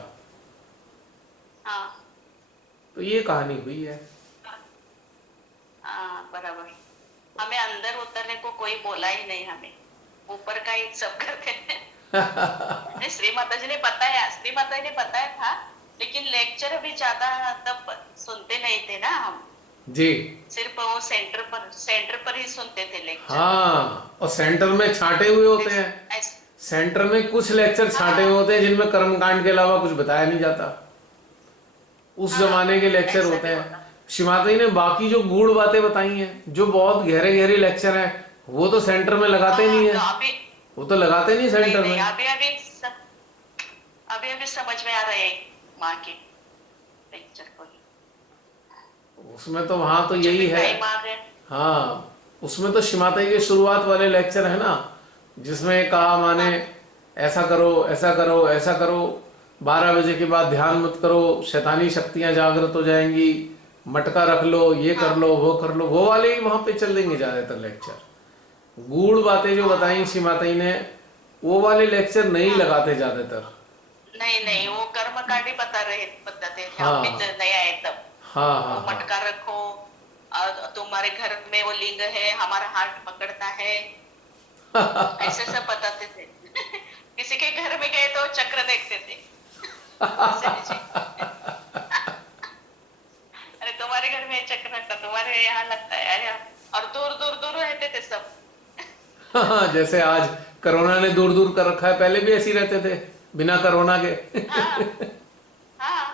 तो ये कहानी हुई है। बराबर। हमें अंदर उतरने को कोई बोला ही नहीं, हमें ऊपर का ही सब करते हैं। श्री माता जी ने बताया था, लेकिन लेक्चर भी ज्यादा तब सुनते नहीं थे ना हम जी। सिर्फ वो सेंटर पर ही सुनते थे लेक्चर। हाँ, और सेंटर में छांटे हुए होते हैं। सेंटर में कुछ लेक्चर छांटे हुए होते हैं जिनमें कर्मकांड के अलावा कुछ बताया नहीं जाता। उस जमाने के लेक्चर होते हैं। श्री माता जी ने बाकी जो गूढ़ बातें बताई हैं, जो बहुत गहरे गहरे लेक्चर हैं, वो तो सेंटर में लगाते नहीं है। वो तो लगाते नहीं सेंटर में। अभी समझ में आ रहे हैं माँ के लेक्चर को। उसमें तो वहां तो यही है। हाँ, उसमें तो श्री माता जी के शुरुआत वाले लेक्चर है ना, जिसमें कहा माँ ने ऐसा करो, ऐसा करो, ऐसा करो, 12 बजे के बाद ध्यान मत करो, शैतानी शक्तियां जागृत हो जाएंगी, मटका रख लो, ये कर लो, वो कर लो, वो वाले ही वहां पे चल देंगे ज्यादातर लेक्चर। गूढ़ बातें जो बताई श्री माता जी ने, वो वाले लेक्चर नहीं लगाते ज्यादातर। नहीं नहीं, वो कर्मकांडी बताते थे, हम भी हाँ नए आए तब। हाँ वो हाँ हाँ। मटका रखो, और तुम्हारे घर में वो लिंग है, हमारा हाथ पकड़ता है, ऐसे सब बताते थे। किसी के घर में गए तो चक्र देखते थे ऐसे नीचे। अरे तुम्हारे घर में चक्र लगता, तुम्हारे यहाँ लगता है, अरे और दूर दूर दूर रहते थे सब। हाँ, जैसे आज कोरोना ने दूर दूर कर रखा है, पहले भी ऐसे ही रहते थे बिना कोरोना के। हाँ हाँ।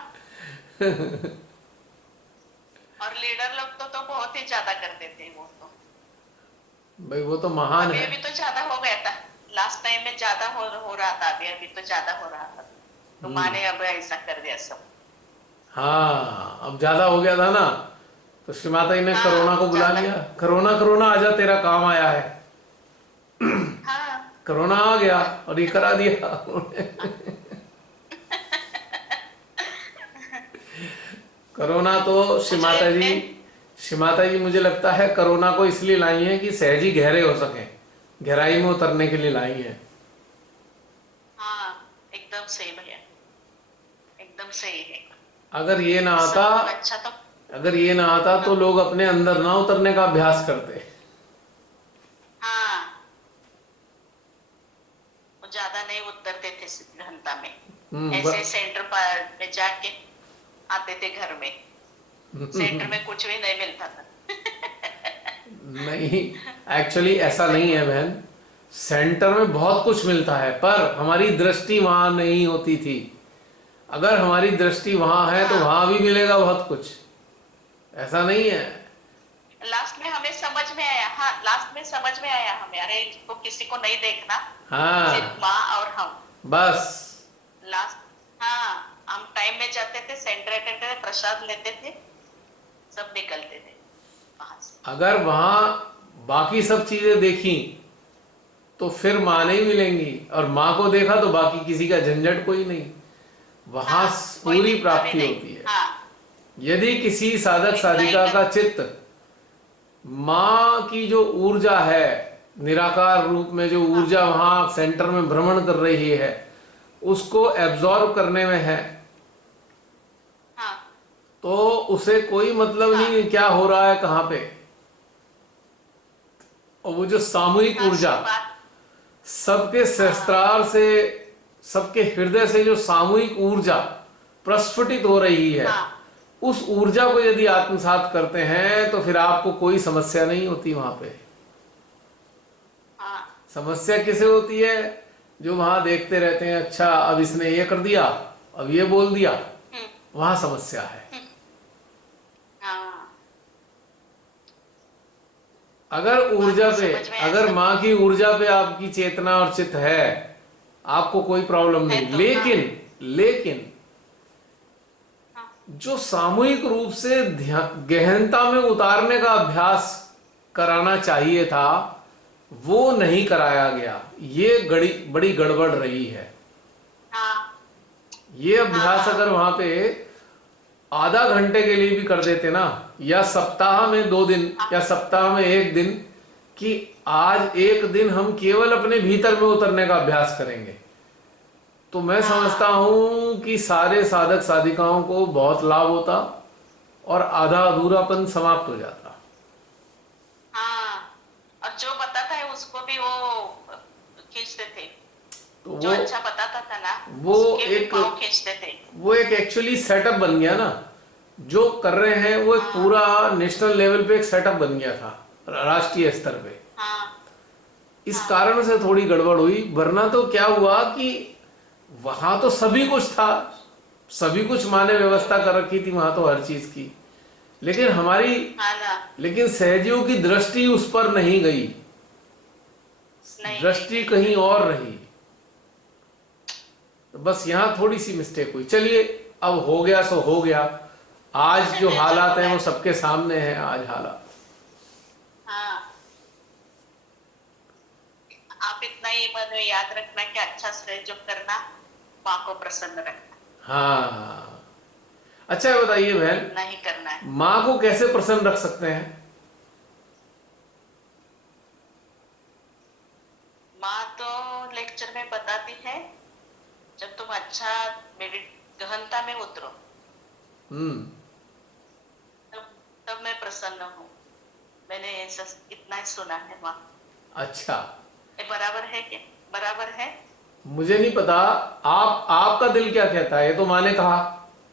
और लीडर लोग तो बहुत ही ज्यादा करते थे वो तो। भाई वो तो महान अभी है। अभी तो ज्यादा हो गया था, लास्ट टाइम में ज्यादा हो रहा था, अभी अभी तो ज्यादा हो रहा था, तो माँ ने अब ऐसा कर दिया सब। हाँ, अब ज्यादा हो गया था ना, तो श्री माता जी ने कोरोना को हाँ बुला ज्यादा। लिया, कोरोना कोरोना आजा तेरा काम आया है। हाँ कोरोना आ गया और ये करा दिया उन्होंने। कोरोना तो मुझे श्री माता जी मुझे लगता है कोरोना को इसलिए लाई है कि सहज ही गहरे हो सके, गहराई में उतरने के लिए लाई है। हाँ एकदम सही भैया, एकदम सही है। अगर ये ना आता, सब अच्छा तो। अगर ये ना आता तो लोग अपने अंदर ना उतरने का अभ्यास करते। हाँ वो ज्यादा नहीं उतरते थे घंटा में, ऐसे बस सेंटर पर में जाके आते थे घर में। सेंटर में कुछ भी नहीं मिलता था। नहीं, एक्चुअली ऐसा नहीं है बहन, सेंटर में बहुत कुछ मिलता है पर हमारी दृष्टि वहां नहीं होती थी। अगर हमारी दृष्टि वहां है तो हाँ वहां भी मिलेगा बहुत कुछ, ऐसा नहीं है। लास्ट में हमें समझ में आया, हाँ लास्ट में समझ में आया हमें, अरे इसको किसी को नहीं देखना, सिर्फ हाँ माँ और हम। बस, लास्ट, हाँ हम टाइम में जाते थे, सेंटर अटेंड थे, प्रसाद लेते थे, सब निकलते थे वहां से। अगर वहां बाकी सब चीजें देखी तो फिर माँ नहीं मिलेंगी, और माँ को देखा तो बाकी किसी का झंझट कोई नहीं, वहां हाँ कोई पूरी दिखता भी प्राप्ति नहीं। होती है। हाँ यदि किसी साधक इतना ही साधिका कर। का चित्त माँ की जो ऊर्जा है, निराकार रूप में जो हाँ ऊर्जा वहां सेंटर में भ्रमण कर रही है, उसको एब्जॉर्ब करने में है, हाँ तो उसे कोई मतलब हाँ नहीं क्या हो रहा है कहाँ पे। और वो जो सामूहिक हाँ ऊर्जा सही बात। सबके हाँ सहस्त्रार से, सबके हृदय से जो सामूहिक ऊर्जा प्रस्फुटित हो रही है, हाँ उस ऊर्जा को यदि आत्मसात करते हैं तो फिर आपको कोई समस्या नहीं होती वहां पे। हाँ समस्या किसे होती है? जो वहां देखते रहते हैं, अच्छा अब इसने ये कर दिया, अब ये बोल दिया, हम्म, वहां समस्या है। हम्म, हाँ अगर बात ऊर्जा तो पे, समझ में आया अगर सब। माँ की ऊर्जा पे आपकी चेतना और चित्त है, आपको कोई प्रॉब्लम है नहीं। तो हाँ लेकिन हाँ जो सामूहिक रूप से गहनता में उतारने का अभ्यास कराना चाहिए था, वो नहीं कराया गया। ये बड़ी गड़बड़ रही है। हाँ ये अभ्यास हाँ अगर वहां पे आधा घंटे के लिए भी कर देते ना, या सप्ताह में 2 दिन हाँ या सप्ताह में 1 दिन, कि आज एक दिन हम केवल अपने भीतर में उतरने का अभ्यास करेंगे, तो मैं समझता हाँ हूं कि सारे साधक साधिकाओं को बहुत लाभ होता और आधा अधूरापन समाप्त हो जाता। हाँ। और जो बताता है उसको भी वो खींचते थे, तो जो अच्छा बताता था ना वो उसके भी एक पाँव खींचते थे। वो एक एक्चुअली सेटअप बन गया ना, जो कर रहे हैं वो एक हाँ पूरा नेशनल लेवल पे एक सेटअप बन गया था, राष्ट्रीय स्तर पे। हाँ इस हाँ कारण से थोड़ी गड़बड़ हुई, वरना तो क्या हुआ कि वहां तो सभी कुछ था, सभी कुछ माँ ने व्यवस्था कर रखी थी वहां तो हर चीज की, लेकिन हाँ ना। लेकिन सहजियों की दृष्टि उस पर नहीं गई, नहीं नहीं दृष्टि नहीं कहीं नहीं। और रही। तो बस यहाँ थोड़ी सी मिस्टेक हुई। चलिए, अब हो गया सो हो गया। आज जो जो हालात हो हैं गया। वो सबके सामने हैं आज हालात। हाँ आप इतना ही मन में याद रखना कि अच्छा से जो करना, माँ को प्रसन्न रखना, हाँ, अच्छा ये बताइए बहन, इतना ही करना है। माँ को कैसे प्रसन्न रख सकते हैं? माँ तो लेक्चर में बताती है जब तुम अच्छा मेरी गहनता में उतरो, हम्म। तब तब मैं प्रसन्न हूँ। मैंने ऐसा इतना ही सुना है वहाँ। अच्छा, ये बराबर है क्या? बराबर है? मुझे नहीं पता। आपका दिल क्या कहता है? ये तो माँ ने कहा,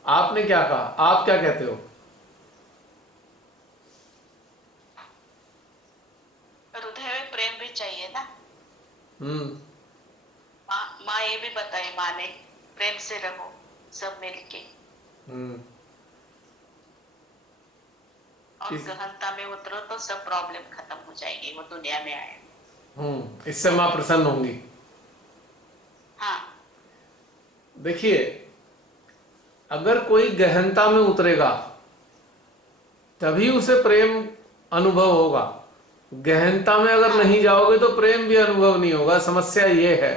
आपने क्या कहा? आप क्या कहते हो? हृदय में प्रेम भी चाहिए ना। हम्म। माँ ये भी बताई माँ ने, प्रेम से रहो सब मिलके, हम्म। और इस गहनता में उतरो तो सब प्रॉब्लम खत्म हो जाएगी, वो दुनिया में आए। इससे माँ प्रसन्न होंगी। हाँ। देखिए, अगर कोई गहनता में उतरेगा तभी उसे प्रेम अनुभव होगा। गहनता में अगर हाँ। नहीं जाओगे तो प्रेम भी अनुभव नहीं होगा। समस्या ये है।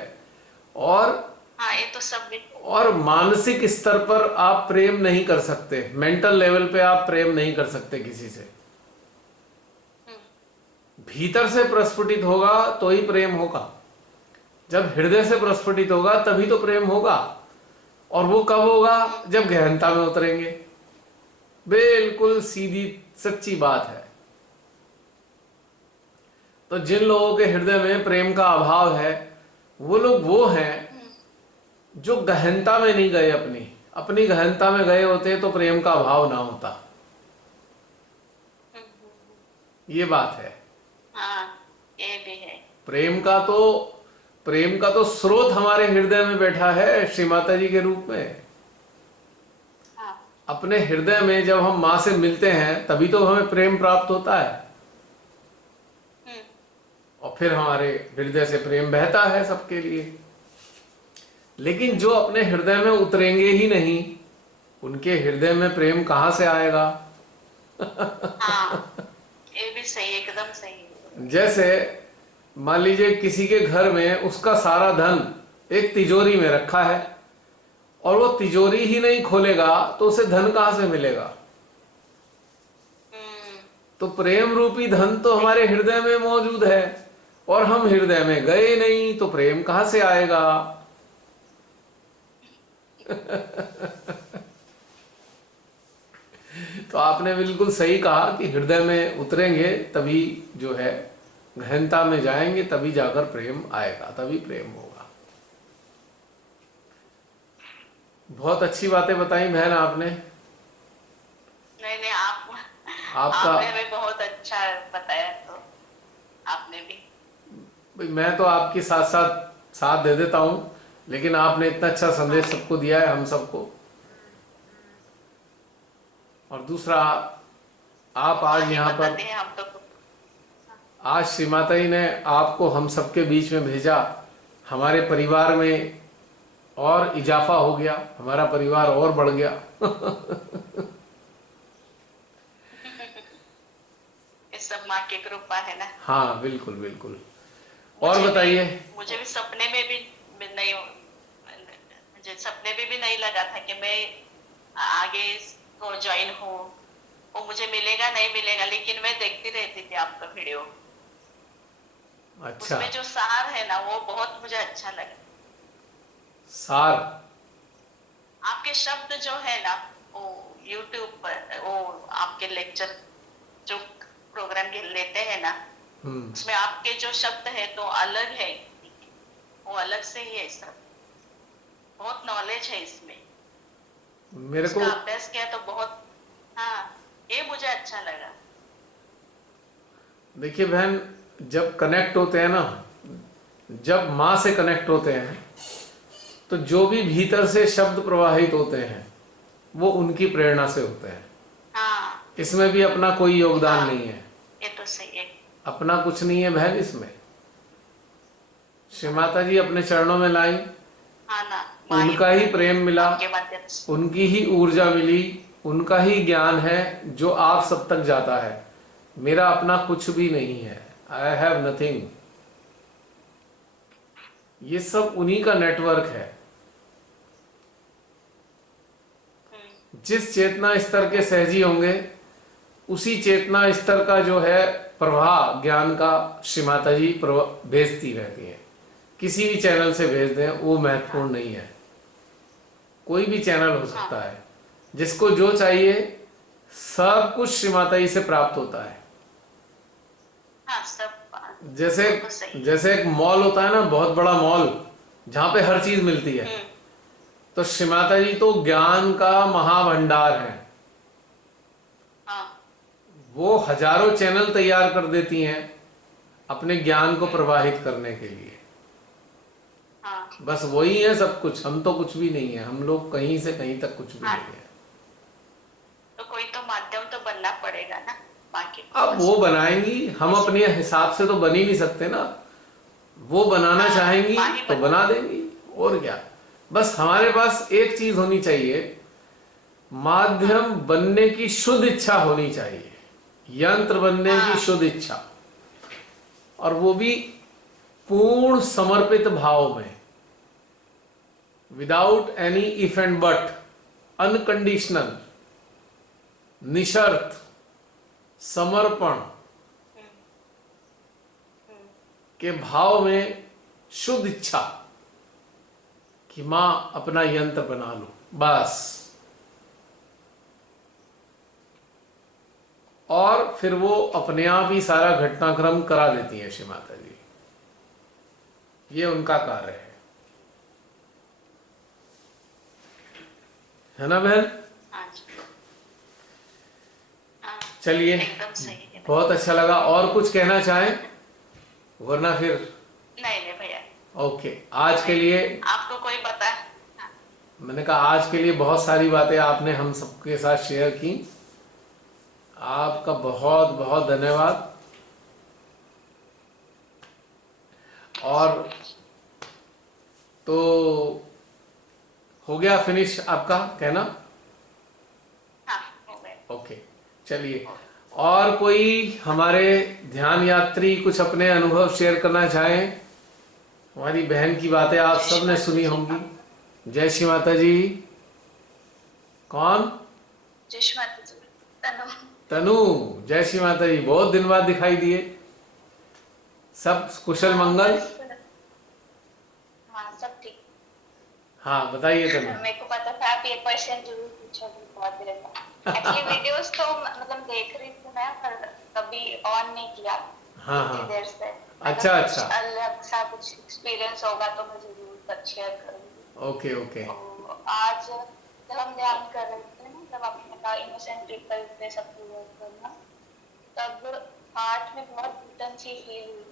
और हाँ, ये तो सब भी। और मानसिक स्तर पर आप प्रेम नहीं कर सकते, मेंटल लेवल पे आप प्रेम नहीं कर सकते किसी से। हम्म। भीतर से प्रस्फुटित होगा तो ही प्रेम होगा। जब हृदय से प्रस्फुटित होगा तभी तो प्रेम होगा। और वो कब होगा? जब गहनता में उतरेंगे। बिल्कुल सीधी सच्ची बात है। तो जिन लोगों के हृदय में प्रेम का अभाव है, वो लोग वो हैं जो गहनता में नहीं गए। अपनी अपनी गहनता में गए होते तो प्रेम का अभाव ना होता। ये बात है। हाँ, ये भी है। प्रेम का तो प्रेम का तो स्रोत हमारे हृदय में बैठा है, श्री माता जी के रूप में। हाँ। अपने हृदय में जब हम माँ से मिलते हैं तभी तो हमें प्रेम प्राप्त होता है। हम्म। और फिर हमारे हृदय से प्रेम बहता है सबके लिए। लेकिन जो अपने हृदय में उतरेंगे ही नहीं, उनके हृदय में प्रेम कहाँ से आएगा? हाँ, ये भी सही, एकदम सही है। जैसे मान लीजिए किसी के घर में उसका सारा धन एक तिजोरी में रखा है और वो तिजोरी ही नहीं खोलेगा तो उसे धन कहाँ से मिलेगा? हम्म। तो प्रेम रूपी धन तो हमारे हृदय में मौजूद है और हम हृदय में गए नहीं, तो प्रेम कहाँ से आएगा? तो आपने बिल्कुल सही कहा कि हृदय में उतरेंगे तभी जो है, गहनता में जाएंगे तभी जाकर प्रेम आएगा, तभी प्रेम होगा। बहुत अच्छी बातें बताई बहन आपने। नहीं नहीं, आपका आपने हमें बहुत अच्छा बताया, तो आपने भी। भाई, मैं तो आपके साथ साथ साथ दे देता हूं, लेकिन आपने इतना अच्छा संदेश हाँ। सबको दिया है, हम सबको। और दूसरा, आप माँ आज ही यहाँ पर, बताते हैं हम तो। आज श्री माता जी ने आपको हम सबके बीच में भेजा, हमारे परिवार में और इजाफा हो गया, हमारा परिवार और बढ़ गया। ये सब माँ की कृपा है ना। हाँ, बिल्कुल बिल्कुल। और मुझे भी बताइए। मुझे भी सपने में भी नहीं, मुझे सपने में भी नहीं लगा था कि मैं आगे इसको ज्वाइन हूँ। वो मुझे मिलेगा नहीं मिलेगा, लेकिन मैं देखती रहती थी आपका वीडियो। अच्छा, उसमें जो सार है ना, वो बहुत मुझे अच्छा लगा। सार। आपके शब्द जो है ना, वो यूट्यूब पर वो आपके लेक्चर जो प्रोग्राम के लेते हैं ना, हम्म। उसमें आपके जो शब्द है तो अलग है, वो अलग से ही है सब। बहुत नॉलेज है इसमें, मेरे को उसका अभ्यास किया तो बहुत। हाँ, ये मुझे अच्छा लगा। देखिए बहन, जब कनेक्ट होते हैं ना, जब माँ से कनेक्ट होते हैं, तो जो भी भीतर से शब्द प्रवाहित होते हैं वो उनकी प्रेरणा से होते हैं। हाँ। इसमें भी अपना कोई योगदान हाँ, नहीं है। ये तो सही है। अपना कुछ नहीं है बहन इसमें। श्री माता जी अपने चरणों में लाई, हाँ ना, माँ उनका ही प्रेम मिला, आपके माध्यम से। उनकी ही ऊर्जा मिली, उनका ही ज्ञान है जो आप सब तक जाता है। मेरा अपना कुछ भी नहीं है। I have nothing. ये सब उन्हीं का नेटवर्क है। जिस चेतना स्तर के सहजी होंगे, उसी चेतना स्तर का जो है प्रवाह ज्ञान का श्री माता जी भेजती रहती हैं। किसी भी चैनल से भेज दें, वो महत्वपूर्ण नहीं है। कोई भी चैनल हो सकता है, जिसको जो चाहिए सब कुछ श्री माता जी से प्राप्त होता है। हाँ सब जैसे वो तो सही। जैसे एक मॉल होता है ना, बहुत बड़ा मॉल जहाँ पे हर चीज मिलती है, हम्म। तो श्री माता जी तो ज्ञान का महाभंडार है। हाँ वो हजारों चैनल तैयार कर देती हैं अपने ज्ञान को प्रवाहित करने के लिए। हाँ बस वही है सब कुछ, हम तो कुछ भी नहीं है, हम लोग कहीं से कहीं तक कुछ भी हाँ। नहीं है। तो कोई तो माध्यम तो बनना पड़ेगा ना, बाकी अब वो बनाएंगी, हम अपने हिसाब से तो बन ही नहीं सकते ना। वो बनाना हाँ, चाहेंगी माँ ही तो बना। बना देंगी, और क्या। बस हमारे पास एक चीज होनी चाहिए, माध्यम बनने की शुद्ध इच्छा होनी चाहिए, यंत्र बनने की हाँ शुद्ध इच्छा, और वो भी पूर्ण समर्पित भाव में, without any if and but, unconditional, निशर्त समर्पण के भाव में, शुद्ध इच्छा कि मां अपना यंत्र बना लो, बस। और फिर वो अपने आप ही सारा घटनाक्रम करा देती हैं श्री माता जी। ये उनका कार्य है ना बहन? हाँ जी। हाँ चलिए, एकदम सही है। बहुत अच्छा लगा। और कुछ कहना चाहें, वरना फिर? नहीं नहीं भैया, ओके, आज के लिए आपको कोई बता। हाँ, मैंने कहा आज के लिए बहुत सारी बातें आपने हम सबके साथ शेयर की। आपका बहुत बहुत धन्यवाद। और तो हो गया फिनिश आपका कहना? हाँ हो गए। ओके, चलिए। और कोई हमारे ध्यान यात्री कुछ अपने अनुभव शेयर करना चाहें? हमारी बहन की बातें आप सबने सुनी होंगी। जय श्री माता जी। कौन? जय श्री माता जी। तनु। तनु, जय श्री माता जी। बहुत दिन बाद दिखाई दिए। सब कुशल हाँ, मंगल? बस, हाँ सब ठीक। हाँ बताइए तनु। मेरे को पता था आप ये क्वेश्चन जरूर पूछोगे बहुत देर बाद। एक्चुअली वीडियोस तो मतलब देख रही थी मैं, पर कभी ऑन नहीं किया हाँ इतनी हाँ, देर से। अच्छा अगर अच्छा, कुछ अलग सा कुछ एक्सपीरियंस होगा तो मैं जरूर शेयर करूंगी। Okay okay. तो आज जब हम ध्यान कर रहे थे ना, जब आपने कहा इनोसेंट पीपल पे सब पूरा करना, तब हार्ट में बहुत घुटन सी फील हुई।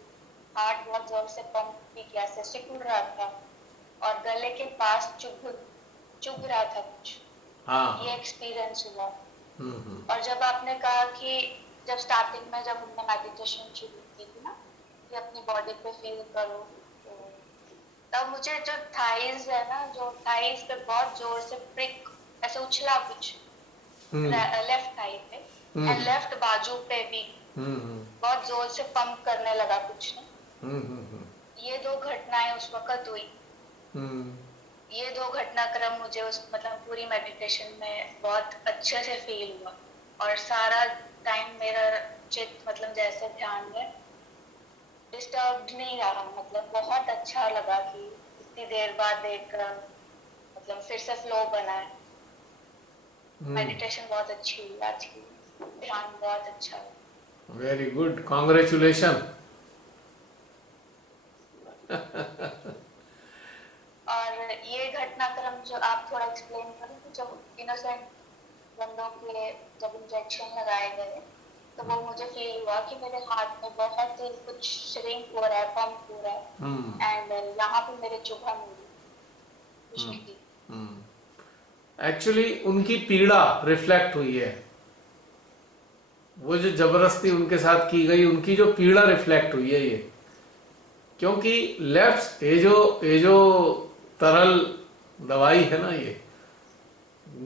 हार्ट बहुत जोर से पंप भी किया, से सिकुड़ रहा था, और गले के पास चुभ रहा था कुछ। हाँ ये एक्सपीरियंस हुआ। हम्म। और जब आपने कहा कि जब स्टार्टिंग में जब हमने मेडिटेशन शुरू की थी ना, कि अपनी बॉडी पे फील करो, तो तब मुझे जो थाइज है ना, जो थाइज पे बहुत जोर से प्रिक ऐसे उछला कुछ, लेफ्ट थाई पे एंड लेफ्ट बाजू पे भी बहुत जोर से पंप करने लगा कुछ ने। ये दो घटनाएं उस वक्त हुई। ये दो घटनाक्रम मुझे उस मतलब पूरी मेडिटेशन में बहुत अच्छे से फील हुआ, और सारा टाइम मेरा चित्त मतलब जैसे ध्यान में डिस्टर्ब नहीं रहा। मतलब बहुत अच्छा लगा कि इतनी देर बाद एक मतलब फिर से फ्लो बना है। मेडिटेशन बहुत अच्छी हुई आज की, ध्यान बहुत अच्छा हुआ। Very good, congratulation. और ये घटनाक्रम जो आप थोड़ा एक्सप्लेन करें, कि जब इनोसेंट बंदों के जब इंजेक्शन लगाए गए, तो वो मुझे फील हुआ कि मेरे हाथ में बहुत ही कुछ श्रिंक हो रहा है, पंप हो रहा है, एंड यहाँ पे मेरे चुभन हो रही। एक्चुअली उनकी पीड़ा रिफ्लेक्ट हुई है, वो जो जबरदस्ती उनके साथ की गई, उनकी जो पीड़ा रिफ्लेक्ट हुई है ये। क्योंकि लेफ्ट ये जो तरल दवाई है ना,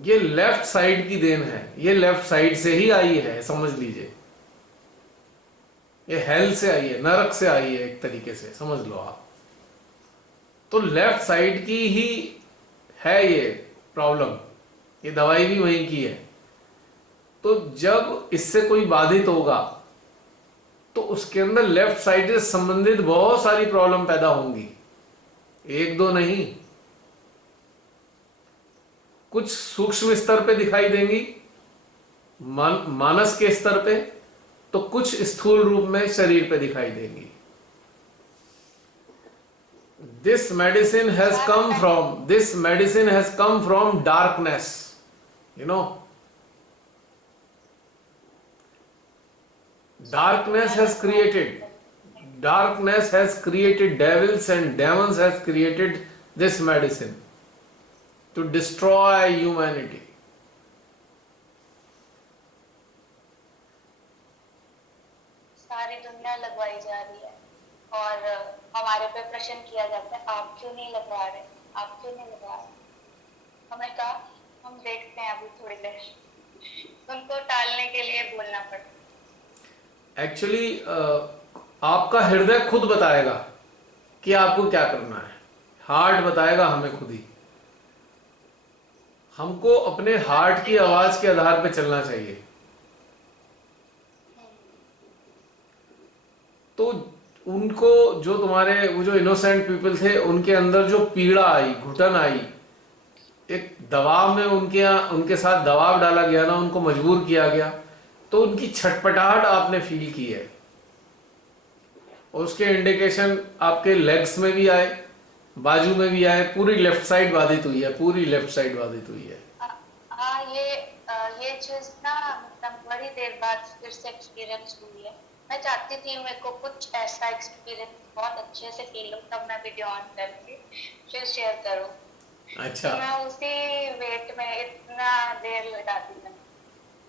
ये लेफ्ट साइड की देन है, ये लेफ्ट साइड से ही आई है, समझ लीजिए। ये हेल से आई है, नरक से आई है, एक तरीके से समझ लो आप। तो लेफ्ट साइड की ही है ये प्रॉब्लम, ये दवाई भी वहीं की है। तो जब इससे कोई बाधित होगा तो उसके अंदर लेफ्ट साइड से संबंधित बहुत सारी प्रॉब्लम पैदा होंगी, एक दो नहीं। कुछ सूक्ष्म स्तर पे दिखाई देंगी, मानस के स्तर पे, तो कुछ स्थूल रूप में शरीर पे दिखाई देंगी। This medicine has come from darkness, you know. Darkness has created devils, and demons has created this medicine to destroy humanity. सारी दुनिया लगवाई जा रही है और हमारे पे प्रश्न किया जाता है, आप क्यों नहीं लगवा रहे, आप क्यों नहीं लगवा रहे। हमने कहा हम देखते हैं अभी थोड़ी देर, उनको टालने के लिए बोलना पड़ता। एक्चुअली आपका हृदय खुद बताएगा कि आपको क्या करना है। हार्ट बताएगा हमें खुद ही। हमको अपने हार्ट की आवाज के आधार पे चलना चाहिए। तो उनको, जो तुम्हारे वो जो इनोसेंट पीपल थे, उनके अंदर जो पीड़ा आई, घुटन आई, एक दबाव में उनके साथ दबाव डाला गया ना, उनको मजबूर किया गया, तो उनकी छटपटाहट आपने फील की है। और उसके इंडिकेशन आपके लेग्स में भी आए, बाजू में भी आए, पूरी लेफ्ट साइड बाधित हुई है, पूरी लेफ्ट साइड बाधित हुई है। हाँ, ये चीज ना मतलब बड़ी देर बाद फिर से एक्सपीरियंस हुई है। मैं चाहती थी मेरे को कुछ ऐसा एक्सपीरियंस बहुत अच्छे से फील हो, तब मैं वीडियो ऑन करके फिर शेयर करूँ। अच्छा। तो मैं उसी वेट में इतना देर लगाती थी।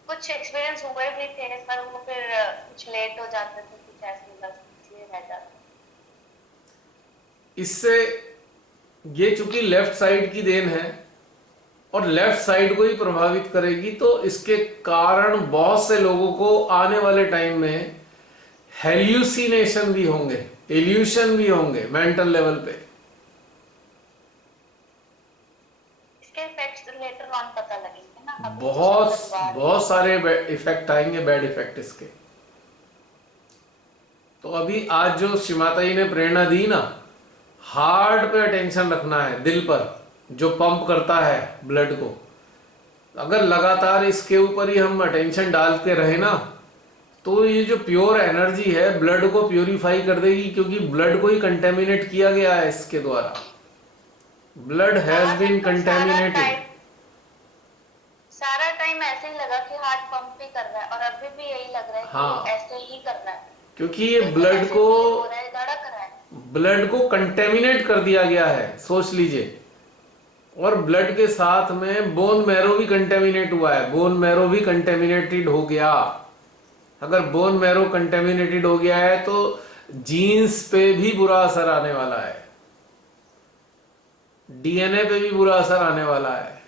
कुछ एक्सपीरियंस हुए भी थे, पर वो फिर कुछ लेट हो जाते थे, कुछ ऐसे रह जाते। इससे ये चूंकि लेफ्ट साइड की देन है और लेफ्ट साइड को ही प्रभावित करेगी, तो इसके कारण बहुत से लोगों को आने वाले टाइम में हेल्यूसिनेशन भी होंगे, इल्यूशन भी होंगे मेंटल लेवल पे। इसके इफेक्ट्स लेटर ऑन पता लगेंगे ना। बहुत सारे इफेक्ट आएंगे, बैड इफेक्ट इसके। तो अभी आज जो श्रीमाता जी ने प्रेरणा दी ना, हार्ट पे अटेंशन रखना है, दिल पर जो पंप करता है ब्लड को। अगर लगातार इसके ऊपर ही हम अटेंशन डालते रहे ना, तो ये जो प्योर एनर्जी है ब्लड को प्योरीफाई कर देगी, क्योंकि ब्लड को ही कंटेमिनेट किया गया है इसके द्वारा। Blood has been contaminated. सारा टाइम ऐसे ही लगा कि हार्ट पंप ही कर रहा है, और अभी भी यही लग रहा है हाँ, कि ऐसे ही कर रहा है, क्योंकि ये ब्लड को धड़क रहा है। ब्लड को कंटेमिनेट कर दिया गया है, सोच लीजिए। और ब्लड के साथ में बोन मैरो भी कंटेमिनेट हुआ है, बोन मैरो भी कंटेमिनेटेड हो गया। अगर बोन मैरो कंटेमिनेटेड हो गया है तो जीन्स पे भी बुरा असर आने वाला है, डीएनए पे भी बुरा असर आने वाला है।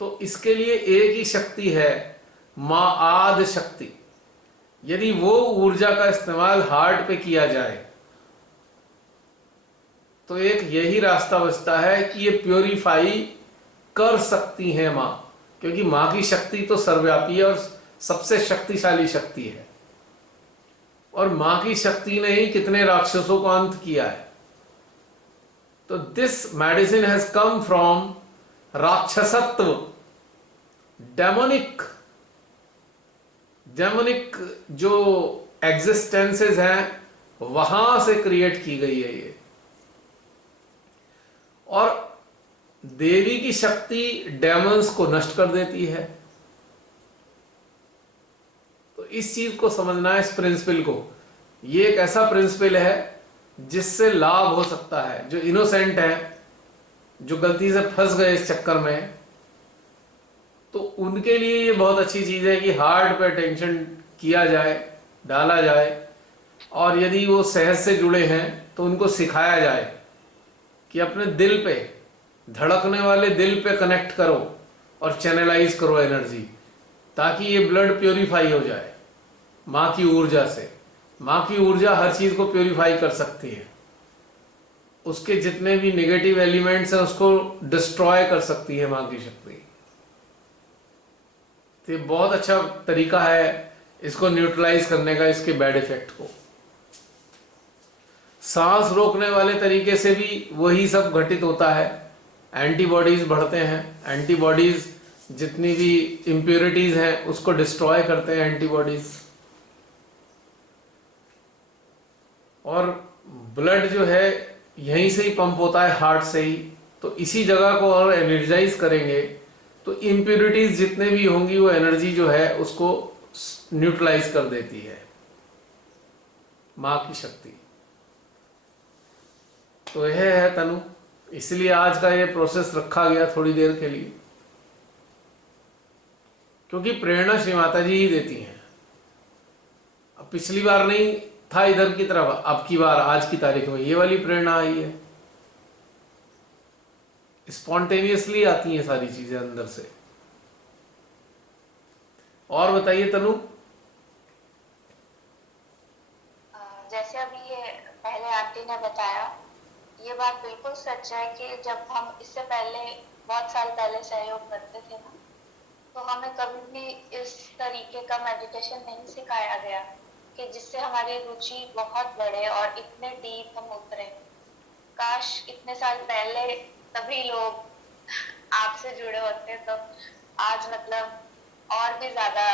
तो इसके लिए एक ही शक्ति है, मां आद शक्ति। यदि वो ऊर्जा का इस्तेमाल हार्ट पे किया जाए तो एक यही रास्ता बचता है कि ये प्योरीफाई कर सकती है मां, क्योंकि मां की शक्ति तो सर्वव्यापी है और सबसे शक्तिशाली शक्ति है। और मां की शक्ति ने ही कितने राक्षसों को अंत किया है। तो this medicine has come from राक्षसत्व, डेमोनिक जो एग्जिस्टेंसेस हैं वहां से क्रिएट की गई है ये। और देवी की शक्ति डेमन्स को नष्ट कर देती है। तो इस चीज को समझना है, इस प्रिंसिपल को। ये एक ऐसा प्रिंसिपल है जिससे लाभ हो सकता है। जो इनोसेंट है, जो गलती से फंस गए इस चक्कर में, तो उनके लिए ये बहुत अच्छी चीज है कि हार्ट पे अटेंशन किया जाए, डाला जाए। और यदि वो सेहत से जुड़े हैं तो उनको सिखाया जाए कि अपने दिल पे, धड़कने वाले दिल पे कनेक्ट करो और चैनलाइज करो एनर्जी, ताकि ये ब्लड प्योरीफाई हो जाए माँ की ऊर्जा से। माँ की ऊर्जा हर चीज को प्योरीफाई कर सकती है, उसके जितने भी नेगेटिव एलिमेंट्स हैं उसको डिस्ट्रॉय कर सकती है माँ की शक्ति। तो ये बहुत अच्छा तरीका है इसको न्यूट्रलाइज करने का, इसके बैड इफेक्ट को। सांस रोकने वाले तरीके से भी वही सब घटित होता है। एंटीबॉडीज बढ़ते हैं, एंटीबॉडीज जितनी भी इम्प्योरिटीज हैं उसको डिस्ट्रॉय करते हैं एंटीबॉडीज। और ब्लड जो है यहीं से ही पंप होता है, हार्ट से ही, तो इसी जगह को और एनर्जाइज करेंगे तो इम्प्योरिटीज जितने भी होंगी वो एनर्जी जो है उसको न्यूट्रलाइज कर देती है माँ की शक्ति। तो यह है तनु, इसलिए आज का ये प्रोसेस रखा गया थोड़ी देर के लिए, क्योंकि प्रेरणा श्री माता जी ही देती हैं। अब पिछली बार नहीं था इधर की तरफ, अब की बार आज की तारीख में ये वाली प्रेरणा आई है। स्पॉन्टेनियसली आती हैं सारी चीजें अंदर से। और बताइए तनु। जैसे अभी ये पहले आंटी ने बताया, ये बात बिल्कुल सच है कि जब हम इससे पहले बहुत साल पहले सहयोग करते थे ना, तो हमें कभी भी इस तरीके का मेडिटेशन नहीं सिखाया गया कि जिससे हमारी रुचि बहुत बढ़े और इतने डीप हम उतरे। काश इतने साल पहले तभी लोग आपसे जुड़े होते तो आज मतलब और भी ज्यादा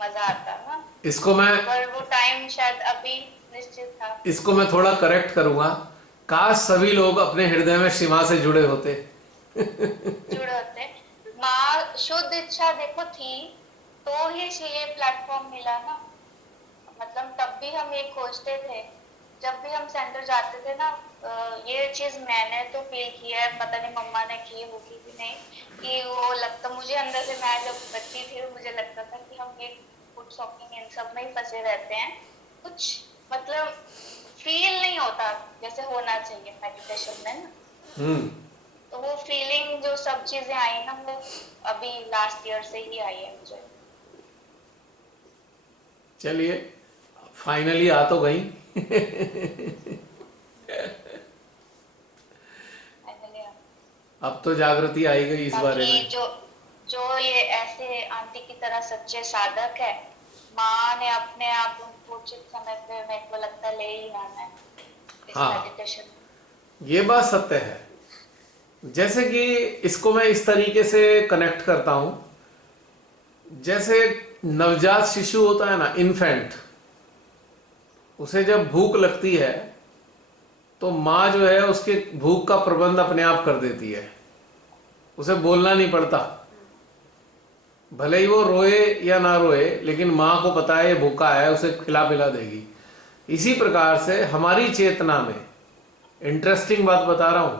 मजा आता ना। इसको मैं पर वो टाइम शायद अभी निश्चित था। इसको मैं थोड़ा करेक्ट करूंगा, काश सभी लोग अपने हृदय में शिवा से जुड़े होते। माँ शुद्ध इच्छा देखो थी तो ही ये प्लेटफॉर्म मिला ना। मतलब तब भी हम ये खोजते थे, जब भी हम सेंटर जाते थे ना, ये चीज मैंने तो फील किया है, पता नहीं मम्मा ने की होगी कि नहीं, कि वो लगता मुझे अंदर से, मैं जब बच्ची थी तो मुझे लगता था कि हम ये फूड शॉपिंग इन सब में ही फंसे रहते हैं, कुछ मतलब फील नहीं होता जैसे होना चाहिए मेडिटेशन में ना। तो वो फीलिंग जो सब चीजें आई ना, वो अभी लास्ट ईयर से ही आई है मुझे। चलिए फाइनली आ तो गई। अब तो जागृति आई गई इस बारे में। जो ये ऐसे आंटी की तरह सच्चे साधक है, माँ ने अपने आप उनको उचित समय पे मेरे को लगता ले ही आना है इस मेडिटेशन। ये बात सत्य है। जैसे कि इसको मैं इस तरीके से कनेक्ट करता हूं, जैसे नवजात शिशु होता है ना, इन्फेंट, उसे जब भूख लगती है तो माँ जो है उसके भूख का प्रबंध अपने आप कर देती है, उसे बोलना नहीं पड़ता। भले ही वो रोए या ना रोए, लेकिन माँ को पता है ये भूखा है, उसे खिला पिला देगी। इसी प्रकार से हमारी चेतना में, इंटरेस्टिंग बात बता रहा हूं,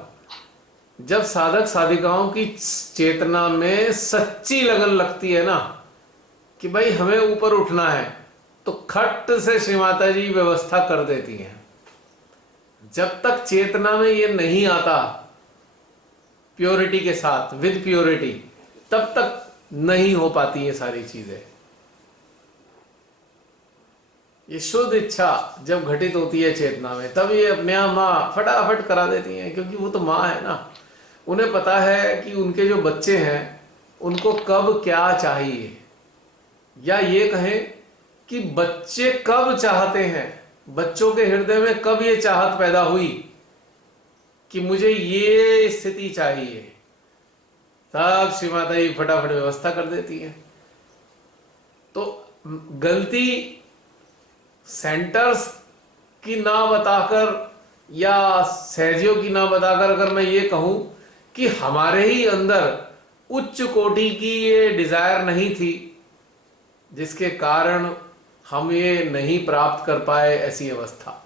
जब साधक साधिकाओं की चेतना में सच्ची लगन लगती है ना कि भाई हमें ऊपर उठना है, तो खट से श्री माता जी व्यवस्था कर देती हैं। जब तक चेतना में ये नहीं आता प्योरिटी के साथ, विद प्योरिटी, तब तक नहीं हो पाती ये सारी चीजें। ये शुद्ध इच्छा जब घटित होती है चेतना में, तब ये अपने आप माँ फटाफट करा देती हैं, क्योंकि वो तो माँ है ना। उन्हें पता है कि उनके जो बच्चे हैं उनको कब क्या चाहिए, या ये कहें कि बच्चे कब चाहते हैं, बच्चों के हृदय में कब ये चाहत पैदा हुई कि मुझे ये स्थिति चाहिए, तब श्री माता जी फटाफट व्यवस्था कर देती है। तो गलती सेंटर्स की ना बताकर या सहजियों की ना बताकर अगर मैं ये कहूं कि हमारे ही अंदर उच्च कोटि की ये डिजायर नहीं थी, जिसके कारण हम ये नहीं प्राप्त कर पाए ऐसी अवस्था।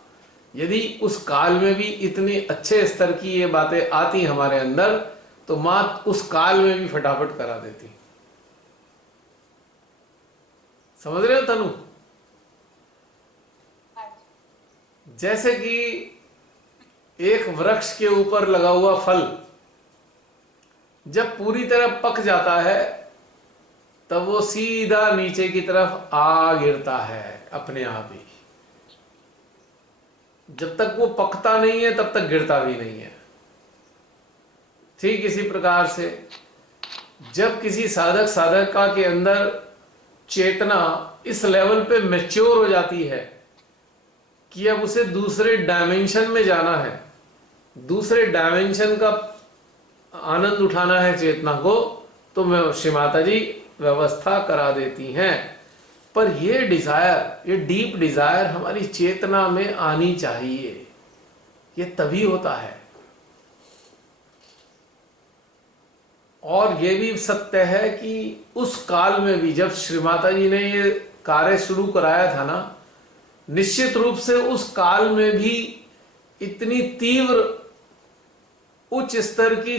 यदि उस काल में भी इतने अच्छे स्तर की ये बातें आती हमारे अंदर, तो माँ उस काल में भी फटाफट करा देती। समझ रहे हो तनु? जैसे कि एक वृक्ष के ऊपर लगा हुआ फल जब पूरी तरह पक जाता है, तब वो सीधा नीचे की तरफ आ गिरता है अपने आप ही। जब तक वो पकता नहीं है तब तक गिरता भी नहीं है। ठीक इसी प्रकार से जब किसी साधक साधका के अंदर चेतना इस लेवल पे मैच्योर हो जाती है कि अब उसे दूसरे डायमेंशन में जाना है, दूसरे डायमेंशन का आनंद उठाना है चेतना को, तो मैं श्री माता जी व्यवस्था करा देती हैं। पर ये डिजायर, ये डीप डिजायर हमारी चेतना में आनी चाहिए, ये तभी होता है। और ये भी सत्य है कि उस काल में भी जब श्री माता जी ने ये कार्य शुरू कराया था ना, निश्चित रूप से उस काल में भी इतनी तीव्र उच्च स्तर की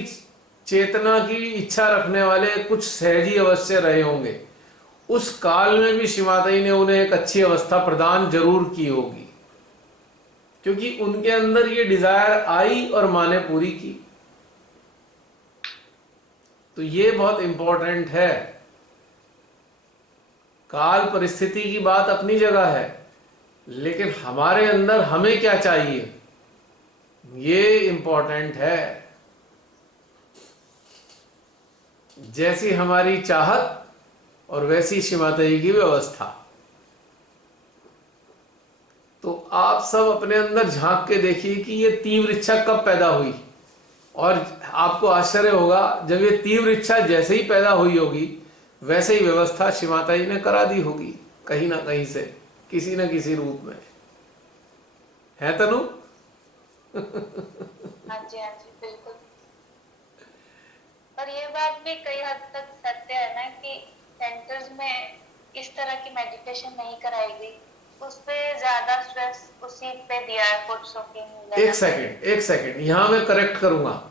चेतना की इच्छा रखने वाले कुछ सहजी अवश्य रहे होंगे। उस काल में भी श्री माता जी ने उन्हें एक अच्छी अवस्था प्रदान जरूर की होगी, क्योंकि उनके अंदर ये डिजायर आई और माँ ने पूरी की। तो ये बहुत इंपॉर्टेंट है। काल परिस्थिति की बात अपनी जगह है, लेकिन हमारे अंदर हमें क्या चाहिए, ये इंपॉर्टेंट है। जैसी हमारी चाहत और वैसी श्री माता जी की व्यवस्था। तो आप सब अपने अंदर झांक के देखिए कि ये तीव्र इच्छा कब पैदा हुई, और आपको आश्चर्य होगा जब ये तीव्र इच्छा जैसे ही पैदा हुई होगी वैसे ही व्यवस्था श्री माता जी ने करा दी होगी, कहीं ना कहीं से, किसी न किसी रूप में। है तनु? हाँ जी, हाँ जी, बिल्कुल। और ये बात भी कई हद तक सत्य है ना कि सेंटर्स में इस तरह की मेडिटेशन नहीं कराई गई, उस पे ज्यादा स्ट्रेस उसी पे दिया है कोर्सों की। एक सेकंड यहां मैं करेक्ट करूंगा।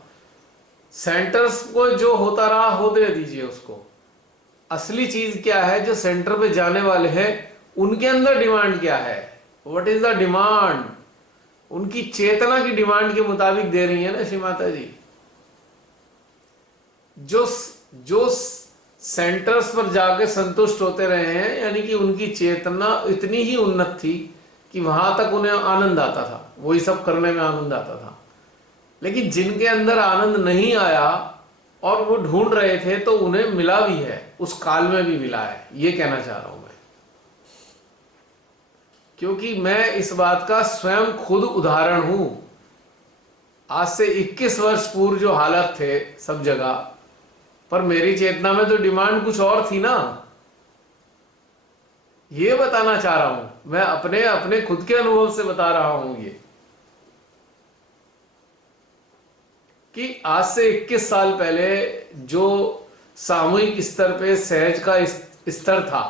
सेंटर्स को जो होता रहा होने दीजिए उसको। असली चीज क्या है, जो सेंटर पे जाने वाले हैं उनके अंदर डिमांड क्या है, व्हाट इज द डिमांड, उनकी चेतना की डिमांड के मुताबिक दे रही है ना श्री माता जी। जो सेंटर्स पर जाके संतुष्ट होते रहे हैं, यानी कि उनकी चेतना इतनी ही उन्नत थी कि वहां तक उन्हें आनंद आता था, वही सब करने में आनंद आता था। लेकिन जिनके अंदर आनंद नहीं आया और वो ढूंढ रहे थे, तो उन्हें मिला भी है, उस काल में भी मिला है, ये कहना चाह रहा हूं मैं। क्योंकि मैं इस बात का स्वयं खुद उदाहरण हूं। आज से 21 वर्ष पूर्व जो हालत थे सब जगह पर, मेरी चेतना में तो डिमांड कुछ और थी ना। ये बताना चाह रहा हूं मैं, अपने अपने खुद के अनुभव से बता रहा हूं ये, कि आज से 21 साल पहले जो सामूहिक स्तर पे सहज का स्तर था,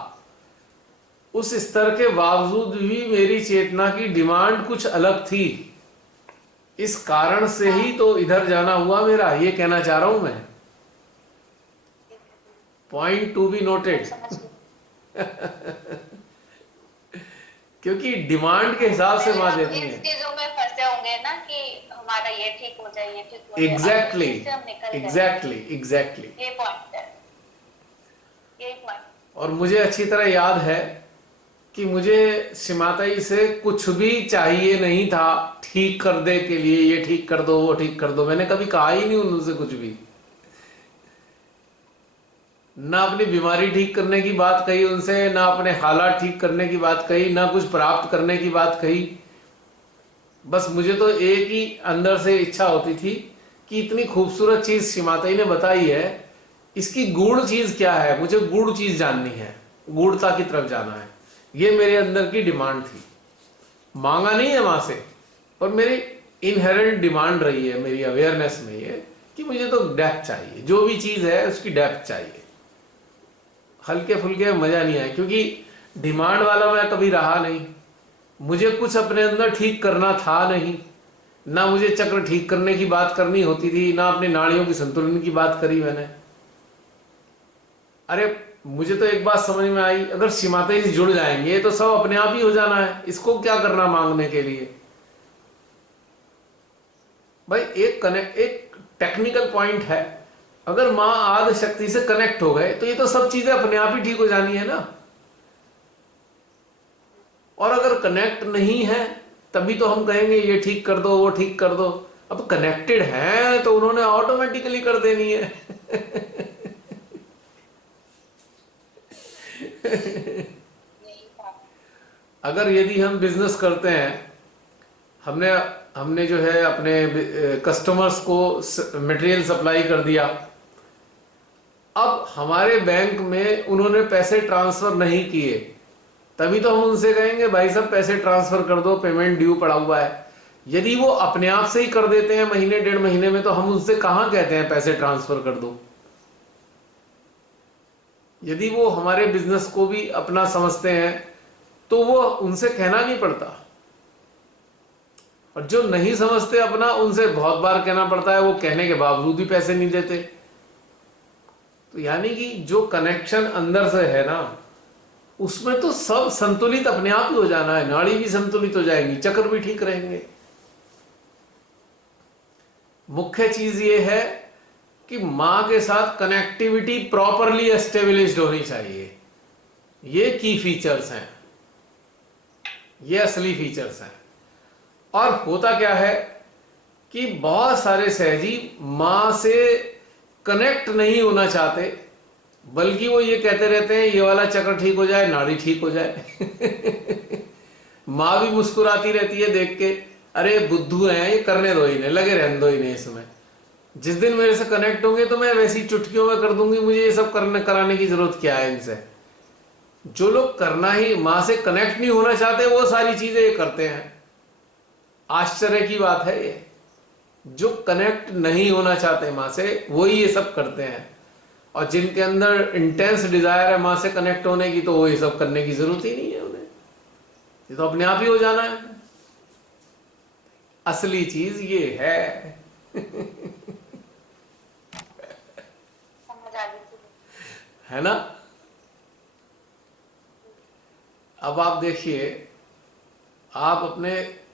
उस स्तर के बावजूद भी मेरी चेतना की डिमांड कुछ अलग थी। इस कारण से ही तो इधर जाना हुआ मेरा, ये कहना चाह रहा हूं मैं। Point to be noted. क्योंकि डिमांड के हिसाब से मां देती है। इस चीजों में फंसे होंगे ना कि हमारा ये ठीक हो जाए, ये ठीक हो जाए। एग्जैक्टली, इससे हम निकल जाएं। एग्जैक्टली ये पॉइंट है, ये पॉइंट। और मुझे अच्छी तरह याद है कि मुझे श्री माता जी से कुछ भी चाहिए नहीं था ठीक कर दे के लिए, ये ठीक कर दो, वो ठीक कर दो। मैंने कभी कहा ही नहीं उनसे कुछ भी, ना अपनी बीमारी ठीक करने की बात कही उनसे, ना अपने हालात ठीक करने की बात कही, ना कुछ प्राप्त करने की बात कही। बस मुझे तो एक ही अंदर से इच्छा होती थी कि इतनी खूबसूरत चीज श्री माता जी ने बताई है, इसकी गूढ़ चीज क्या है, मुझे गूढ़ चीज जाननी है, गूढ़ता की तरफ जाना है। ये मेरे अंदर की डिमांड थी, मांगा नहीं है मां से, और मेरी इनहेरेंट डिमांड रही है मेरी अवेयरनेस में ये, कि मुझे तो डेप्थ चाहिए, जो भी चीज है उसकी डेप्थ चाहिए। हल्के फुल्के मजा नहीं आया, क्योंकि डिमांड वाला मैं कभी रहा नहीं। मुझे कुछ अपने अंदर ठीक करना था नहीं, ना मुझे चक्र ठीक करने की बात करनी होती थी, ना अपने नाड़ियों की संतुलन की बात करी मैंने। अरे मुझे तो एक बात समझ में आई, अगर श्री माता जी जुड़ जाएंगे तो सब अपने आप ही हो जाना है, इसको क्या करना मांगने के लिए। भाई एक टेक्निकल पॉइंट है, अगर मां आदि शक्ति से कनेक्ट हो गए तो ये तो सब चीजें अपने आप ही ठीक हो जानी है ना। और अगर कनेक्ट नहीं है तभी तो हम कहेंगे ये ठीक कर दो, वो ठीक कर दो। अब कनेक्टेड है तो उन्होंने ऑटोमेटिकली कर देनी है। अगर यदि हम बिजनेस करते हैं हमने हमने जो है अपने कस्टमर्स को मटेरियल सप्लाई कर दिया। अब हमारे बैंक में उन्होंने पैसे ट्रांसफर नहीं किए, तभी तो हम उनसे कहेंगे भाई साहब पैसे ट्रांसफर कर दो, पेमेंट ड्यू पड़ा हुआ है। यदि वो अपने आप से ही कर देते हैं महीने डेढ़ महीने में, तो हम उनसे कहाँ कहते हैं पैसे ट्रांसफर कर दो। यदि वो हमारे बिजनेस को भी अपना समझते हैं तो वो उनसे कहना नहीं पड़ता, और जो नहीं समझते अपना उनसे बहुत बार कहना पड़ता है, वो कहने के बावजूद भी पैसे नहीं देते। तो यानी कि जो कनेक्शन अंदर से है ना, उसमें तो सब संतुलित अपने आप ही हो जाना है। नाड़ी भी संतुलित हो जाएगी, चक्र भी ठीक रहेंगे। मुख्य चीज ये है कि मां के साथ कनेक्टिविटी प्रॉपरली एस्टेब्लिश्ड होनी चाहिए। ये की फीचर्स हैं, ये असली फीचर्स हैं। और होता क्या है कि बहुत सारे सहजी मां से कनेक्ट नहीं होना चाहते, बल्कि वो ये कहते रहते हैं ये वाला चक्र ठीक हो जाए, नाड़ी ठीक हो जाए। माँ भी मुस्कुराती रहती है देख के, अरे बुद्धू हैं ये, करने दो इन्हें, लगे रहने दो इन्हें इसमें। जिस दिन मेरे से कनेक्ट होंगे तो मैं वैसी चुटकियों में कर दूंगी, मुझे ये सब कराने की जरूरत क्या है इनसे। जो लोग करना ही, माँ से कनेक्ट नहीं होना चाहते, वो सारी चीजें ये करते हैं। आश्चर्य की बात है ये। जो कनेक्ट नहीं होना चाहते माँ से, वही ये सब करते हैं। और जिनके अंदर इंटेंस डिजायर है माँ से कनेक्ट होने की, तो वो ये सब करने की जरूरत ही नहीं है उन्हें, ये तो अपने आप ही हो जाना है। असली चीज ये है। समझ आ गई थी। है ना। अब आप देखिए, आप अपने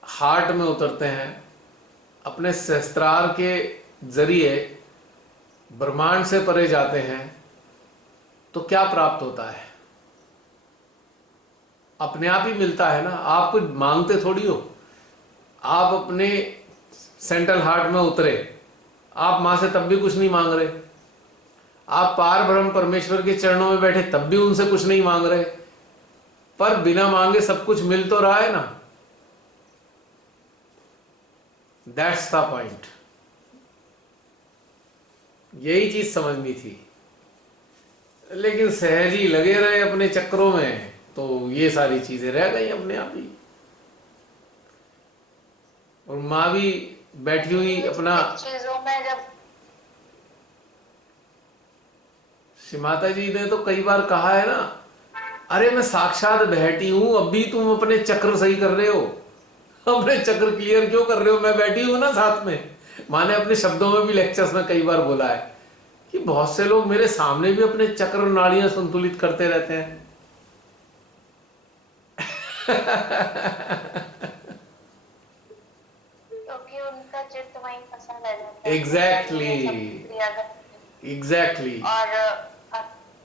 हार्ट में उतरते हैं, अपने सहस्त्रार के जरिए ब्रह्मांड से परे जाते हैं, तो क्या प्राप्त होता है? अपने आप ही मिलता है ना। आप कुछ मांगते थोड़ी हो। आप अपने सेंट्रल हार्ट में उतरे, आप मां से तब भी कुछ नहीं मांग रहे। आप पार ब्रह्म परमेश्वर के चरणों में बैठे, तब भी उनसे कुछ नहीं मांग रहे, पर बिना मांगे सब कुछ मिल तो रहा है ना। That's the point. यही चीज समझनी थी, लेकिन सहज ही लगे रहे अपने चक्रों में, तो ये सारी चीजें रह गई अपने आप ही। और माँ भी बैठी हुई अपना, चीजों में जब श्री माता जी ने तो कई बार कहा है ना, अरे मैं साक्षात बैठी हूं, अब भी तुम अपने चक्र सही कर रहे हो, अपने चक्र क्लियर क्यों कर रहे हो, मैं बैठी हूं ना साथ में। माँ ने अपने शब्दों में भी लेक्चर्स में कई बार बोला है कि बहुत से लोग मेरे सामने भी अपने चक्र नाड़ियां संतुलित करते रहते हैं। क्योंकि उनका चित्त वहीं फंसा रह जाता है। एग्जैक्टली, क्रिया करते हैं। एग्जैक्टली। और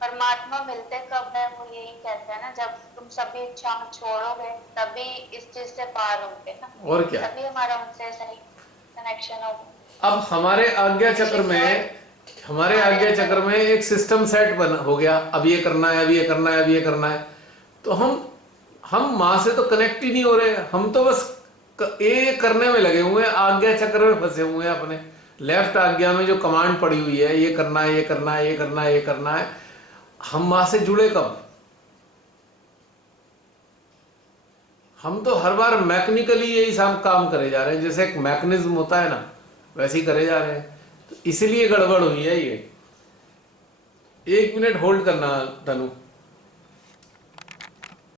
परमात्मा मिलते कब है, वो यही कहते हैं ना, जब तुम सभी इच्छाओं छोड़ोगे तभी इस चीज से पार होगे ना। और क्या, तभी हमारा उनसे सही कनेक्शन होगा। अब हमारे आज्ञा चक्र में एक सिस्टम सेट बना हो गया। अब ये करना है, अब ये करना है, अब ये करना है। तो हम माँ से तो कनेक्ट ही नहीं हो रहे। हम तो बस ये करने में लगे हुए हैं, आज्ञा चक्र में फंसे हुए हैं अपने। लेफ्ट आज्ञा में जो कमांड पड़ी हुई है, ये करना है, ये करना है, ये करना है, ये करना है। हम माँ से जुड़े कब? हम तो हर बार मैकेनिकली यही सब काम करे जा रहे हैं, जैसे एक मैकेनिज्म होता है ना, वैसे ही करे जा रहे हैं। तो इसलिए गड़बड़ हुई है ये। 1 मिनट होल्ड करना तनु।